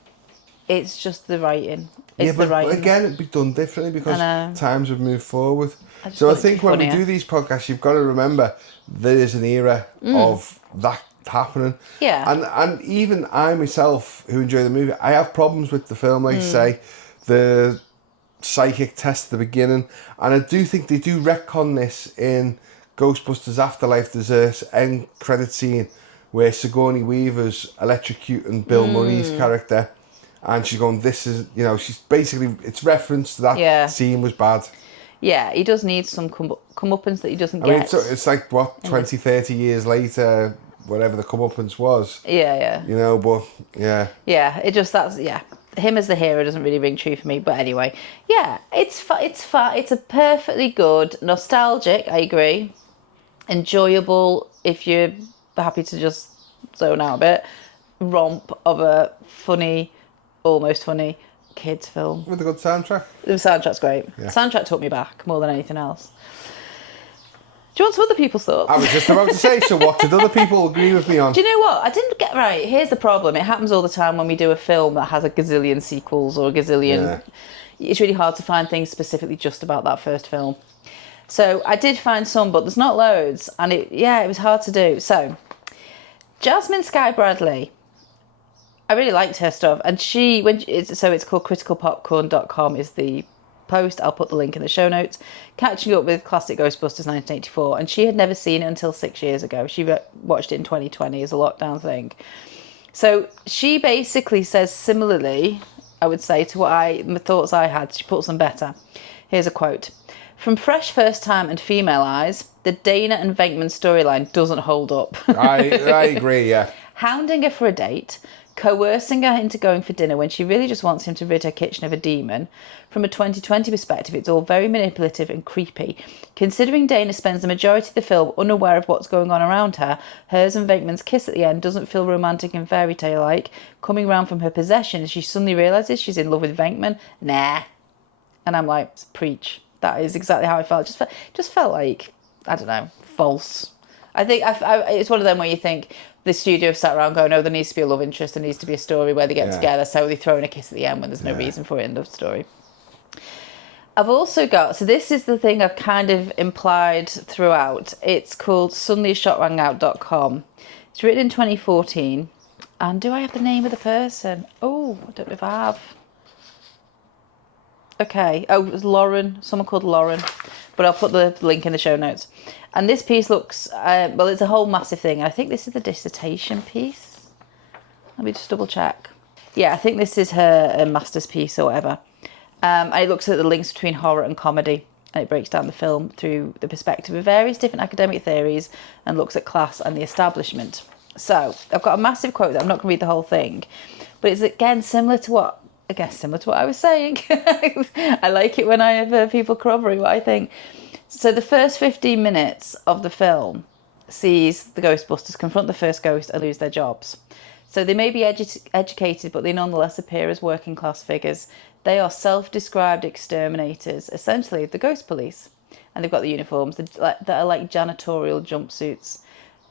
writing. It's the writing. Again, it'd be done differently because times have moved forward. So I think when we do these podcasts, you've got to remember there is an era of that happening. Yeah. And even I myself, who enjoy the movie, I have problems with the film, like say, the psychic test at the beginning. And I do think they do retcon this in Ghostbusters Afterlife. There's a end credit scene where Sigourney Weaver's electrocuting Bill Murray's character. And she's going, this is, you know, she's basically, it's reference to that scene was bad. Yeah, he does need some comeuppance that he doesn't get. I mean, it's like, what, 20, 30 years later, whatever the comeuppance was. Yeah. You know, but, yeah. Yeah, him as the hero doesn't really ring true for me. But anyway, yeah, it's a perfectly good, nostalgic, I agree, enjoyable, if you're happy to just zone out a bit, romp of a funny, almost funny kids film. With a good soundtrack. The soundtrack's great. Yeah. Soundtrack took me back more than anything else. Do you want some other people's thoughts? I was just about to say, so what did other people agree with me on? Do you know what? I didn't get right. Here's the problem. It happens all the time when we do a film that has a gazillion sequels or a gazillion. Yeah. It's really hard to find things specifically just about that first film. So I did find some, but there's not loads. And it was hard to do. So Jasmine Sky Bradley, I really liked her stuff. And it's called criticalpopcorn.com is the post. I'll put the link in the show notes. Catching up with classic Ghostbusters 1984, and she had never seen it until 6 years ago. She watched it in 2020 as a lockdown thing. So she basically says similarly, I would say, to the thoughts I had. She puts them better. Here's a quote. From fresh first time and female eyes, the Dana and Venkman storyline doesn't hold up. I agree, yeah. Hounding her for a date, coercing her into going for dinner when she really just wants him to rid her kitchen of a demon. From a 2020 perspective, it's all very manipulative and creepy. Considering Dana spends the majority of the film unaware of what's going on around her, hers and Venkman's kiss at the end doesn't feel romantic and fairy tale-like. Coming round from her possession, she suddenly realises she's in love with Venkman. Nah. And I'm like, preach. That is exactly how I felt. Just felt like, I don't know, false. I think it's one of them where you think the studio have sat around going, oh, there needs to be a love interest, there needs to be a story where they get together, so they throw in a kiss at the end when there's no reason for it in the story. I've also got, so this is the thing I've kind of implied throughout. It's called suddenlyashotrangout.com. It's written in 2014. And do I have the name of the person? Oh, I don't know if I have. Okay. Oh, it was Lauren. Someone called Lauren. But I'll put the link in the show notes. And this piece looks, it's a whole massive thing. I think this is the dissertation piece. Let me just double check. Yeah, I think this is her master's piece or whatever. And it looks at the links between horror and comedy. And it breaks down the film through the perspective of various different academic theories and looks at class and the establishment. So I've got a massive quote that I'm not going to read the whole thing. But it's, again, similar to what I was saying. I like it when I have people corroborate what I think. So the first 15 minutes of the film sees the Ghostbusters confront the first ghost and lose their jobs. So they may be educated, but they nonetheless appear as working class figures. They are self-described exterminators, essentially the ghost police. And they've got the uniforms that are like janitorial jumpsuits.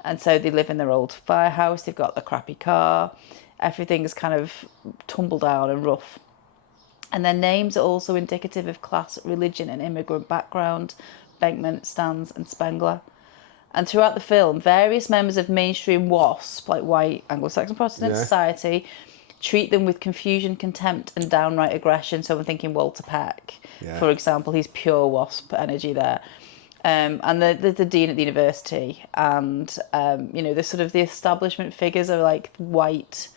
And so they live in their old firehouse. They've got the crappy car. Everything's kind of tumbled down and rough. And their names are also indicative of class, religion and immigrant background. Venkman, Stans and Spengler. And throughout the film, various members of mainstream WASP, like white Anglo-Saxon Protestant society, treat them with confusion, contempt and downright aggression. So I'm thinking Walter Peck, for example. He's pure WASP energy there. And the dean at the university. And, the sort of the establishment figures are like white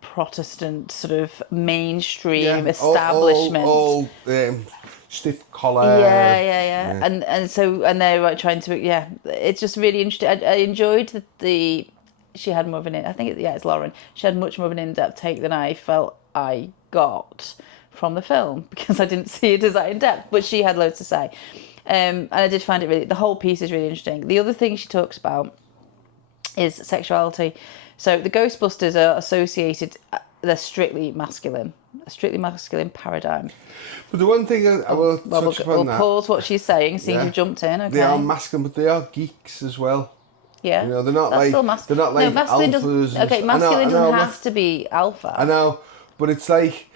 Protestant sort of mainstream establishment. All stiff collar. Yeah. And they're trying to, it's just really interesting. I enjoyed the she had more of an, I think, it's Lauren. She had much more of an in-depth take than I felt I got from the film because I didn't see it as that in-depth, but she had loads to say. And I did find it really, the whole piece is really interesting. The other thing she talks about is sexuality. So the Ghostbusters are associated, they're strictly masculine, a strictly masculine paradigm. But the one thing I will touch upon we'll that... pause what she's saying, seeing you've jumped in, okay? They are masculine, but they are geeks as well. Yeah. You know, they're not That's like... still They're not like masculine alphas. Okay, masculine doesn't have to be alpha. I know, but it's like...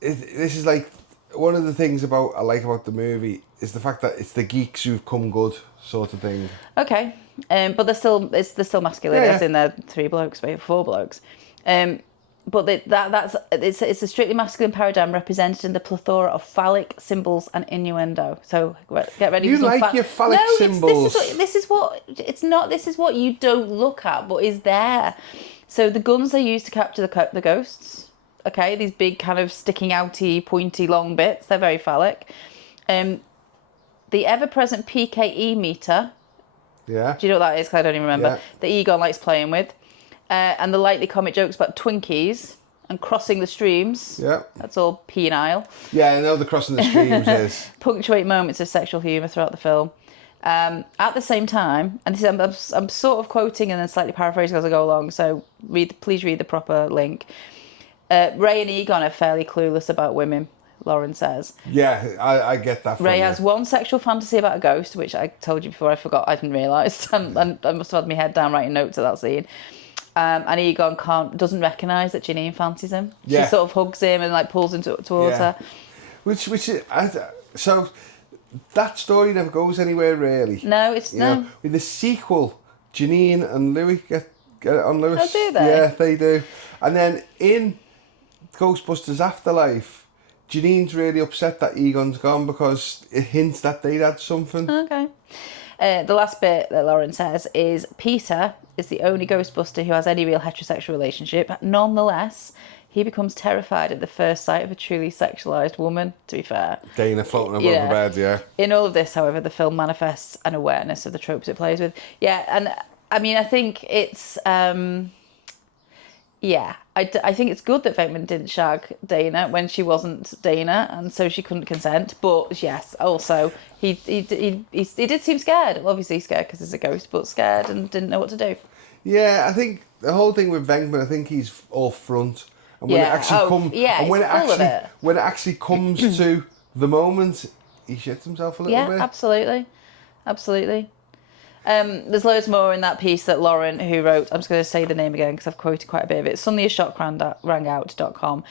This is like... One of the things I like about the movie is the fact that it's the geeks who've come good sort of thing. Okay. But they're still masculine. Yeah. As in they're 4 blokes. But it's a strictly masculine paradigm represented in the plethora of phallic symbols and innuendo. So get ready. You for some like your phallic symbols. This is what you don't look at, but is there. So the guns they use to capture the ghosts. Okay, these big kind of sticking outy, pointy, long bits. They're very phallic. The ever-present PKE meter. Yeah. Do you know what that is? Because I don't even remember. Yeah. That Egon likes playing with. And the lightly comic jokes about Twinkies and crossing the streams. Yeah. That's all penile. Yeah, I know the crossing the streams is. Punctuate moments of sexual humour throughout the film. At the same time, and this I'm sort of quoting and then slightly paraphrasing as I go along, so please read the proper link. Ray and Egon are fairly clueless about women, Lauren says. Yeah, I get that from Ray you. has one sexual fantasy about a ghost, which I told you before, I forgot, I didn't realise. I must have had my head down writing notes of that scene. And Egon doesn't recognise that Janine fancies him. Yeah. She sort of hugs him and like pulls him towards her. Which is, so that story never goes anywhere really. No, it's You know, with the sequel, Janine and Louis get it on Lewis. Oh, do they? Yeah, they do. And then in Ghostbusters Afterlife, Janine's really upset that Egon's gone because it hints that they'd had something. Okay. The last bit that Lauren says is Peter is the only Ghostbuster who has any real heterosexual relationship. Nonetheless, he becomes terrified at the first sight of a truly sexualised woman, to be fair. Dana floating above the bed, yeah. In all of this, however, the film manifests an awareness of the tropes it plays with. Yeah, and I mean, I think it's... I think it's good that Reitman didn't shag Dana when she wasn't Dana, and so she couldn't consent. But yes, also he did seem scared. Obviously scared because he's a ghost, but scared and didn't know what to do. Yeah, I think the whole thing with Reitman, I think he's all front, and when it actually comes to the moment, he shits himself a little bit. Yeah, absolutely. There's loads more in that piece that Lauren, who wrote, I'm just going to say the name again because I've quoted quite a bit of it, suddenlyashock.com,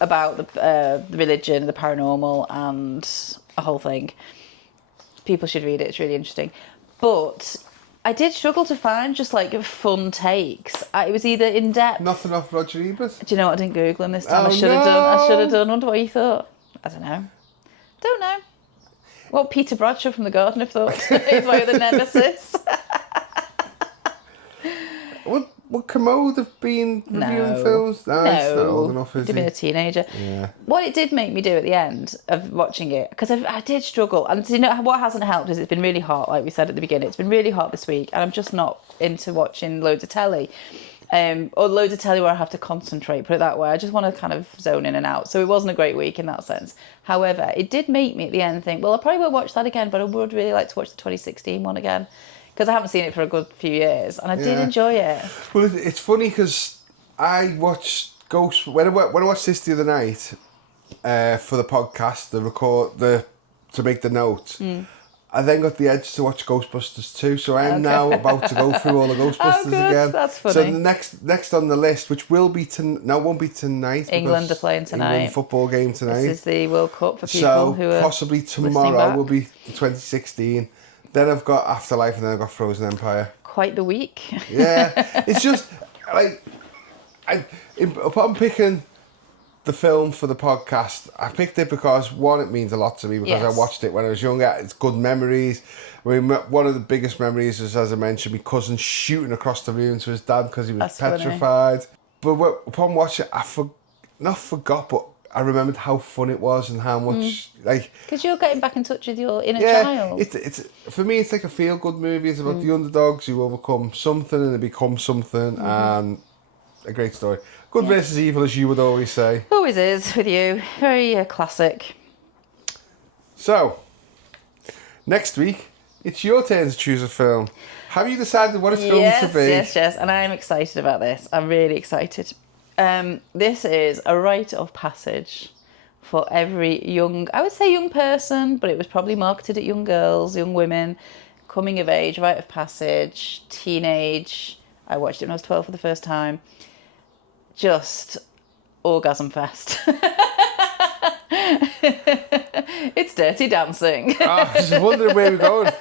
about the religion, the paranormal, and a whole thing. People should read it, it's really interesting. But I did struggle to find just like fun takes. It was either in depth. Nothing off Roger Ebert. Do you know what? I didn't Google him this time. Oh, I should have done. Wonder what you thought. I don't know. What Peter Bradshaw from The Garden of Thought is my other nemesis. Would Commode have been reviewing films? No, he's not old enough, is he? He'd been a teenager. Yeah. What it did make me do at the end of watching it, because I did struggle, and you know what hasn't helped is it's been really hot, like we said at the beginning. It's been really hot this week, and I'm just not into watching loads of telly. Or loads of telly where I have to concentrate, put it that way. I just want to kind of zone in and out. So it wasn't a great week in that sense. However, it did make me at the end think, well, I probably won't watch that again, but I would really like to watch the 2016 one again. Because I haven't seen it for a good few years, and I did enjoy it. Well, it's funny because I watched Ghost... When I watched this the other night for the podcast, to make the notes, I then got the edge to watch Ghostbusters 2, so I am now about to go through all the Ghostbusters again. That's funny. So the next on the list, which will be it won't be tonight. England are playing tonight. England football game tonight. This is the World Cup for people who are possibly tomorrow will be the 2016. Then I've got Afterlife, and then I've got Frozen Empire. Quite the week. Yeah, it's just like upon picking the film for the podcast, I picked it because one, it means a lot to me because I watched it when I was younger. It's good memories. I mean, one of the biggest memories is, as I mentioned, my cousin shooting across the room to his dad because he was petrified. But upon watching it, not forgot, but I remembered how fun it was and how much like. Because you're getting back in touch with your inner Yeah, child. it's for me. It's like a feel good movie. It's about the underdogs who overcome something and they become something, and a great story. Good versus evil, as you would always say. Always is with you. Very classic. So, next week it's your turn to choose a film. Have you decided what it's going to be? Yes, and I'm excited about this. I'm really excited. This is a rite of passage for every young, I would say young person, but it was probably marketed at young girls, young women, coming of age, rite of passage, teenage. I watched it when I was 12 for the first time. Just orgasm fest. It's Dirty Dancing. I was just wondering where we're going.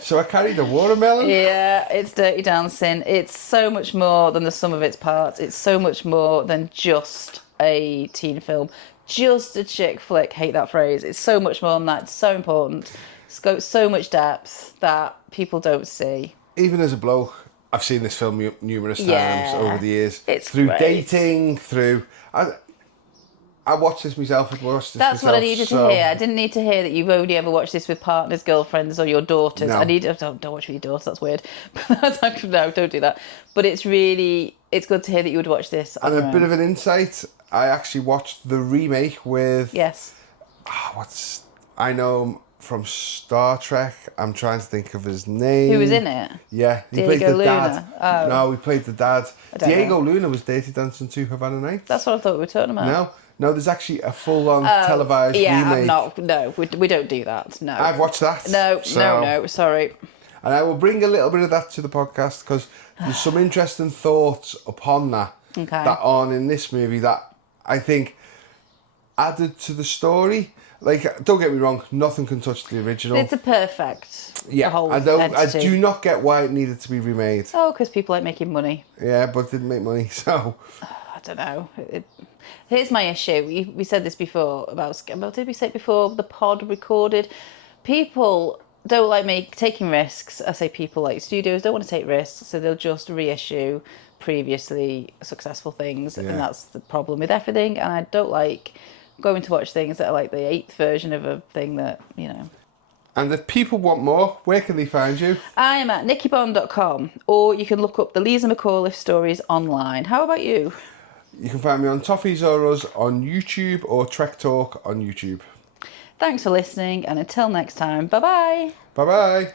So I carried a watermelon? Yeah, it's Dirty Dancing. It's so much more than the sum of its parts. It's so much more than just a teen film. Just a chick flick. Hate that phrase. It's so much more than that. It's so important. It's got so much depth that people don't see. Even as a bloke, I've seen this film numerous times over the years. It's through great. dating, through... I watched this myself. That's what I needed to hear. I didn't need to hear that you've only ever watched this with partners, girlfriends, or your daughters. No. Don't watch with your daughters. That's weird. No, don't do that. But it's good to hear that you would watch this. And a bit of an insight. I actually watched the remake with. Yes. I know him from Star Trek. I'm trying to think of his name. Who was in it? Yeah, he Diego played the Luna. dad. Oh. No, he played the dad. Diego Luna was Dirty Dancing 2 Havana Nights. That's what I thought we were talking about. No, there's actually a full-on televised remake. No, we don't do that. No, I've watched that. No, sorry. And I will bring a little bit of that to the podcast because there's some interesting thoughts upon that that aren't in this movie that I think added to the story. Like, don't get me wrong, nothing can touch the original. It's a perfect. Yeah, whole I entity. do not get why it needed to be remade. Oh, because people like making money. Yeah, but it didn't make money, so. I don't know. Here's my issue. We said this before about did we say it before the pod recorded? People don't like taking risks. I say people like studios don't want to take risks, so they'll just reissue previously successful things, and that's the problem with everything. And I don't like going to watch things that are like the 8th version of a thing that, you know. And if people want more, where can they find you? I am at nickybond.com, or you can look up the Lisa McAuliffe stories online. How about you? You can find me on Toffees or Us on YouTube or Trek Talk on YouTube. Thanks for listening, and until next time, bye-bye. Bye-bye.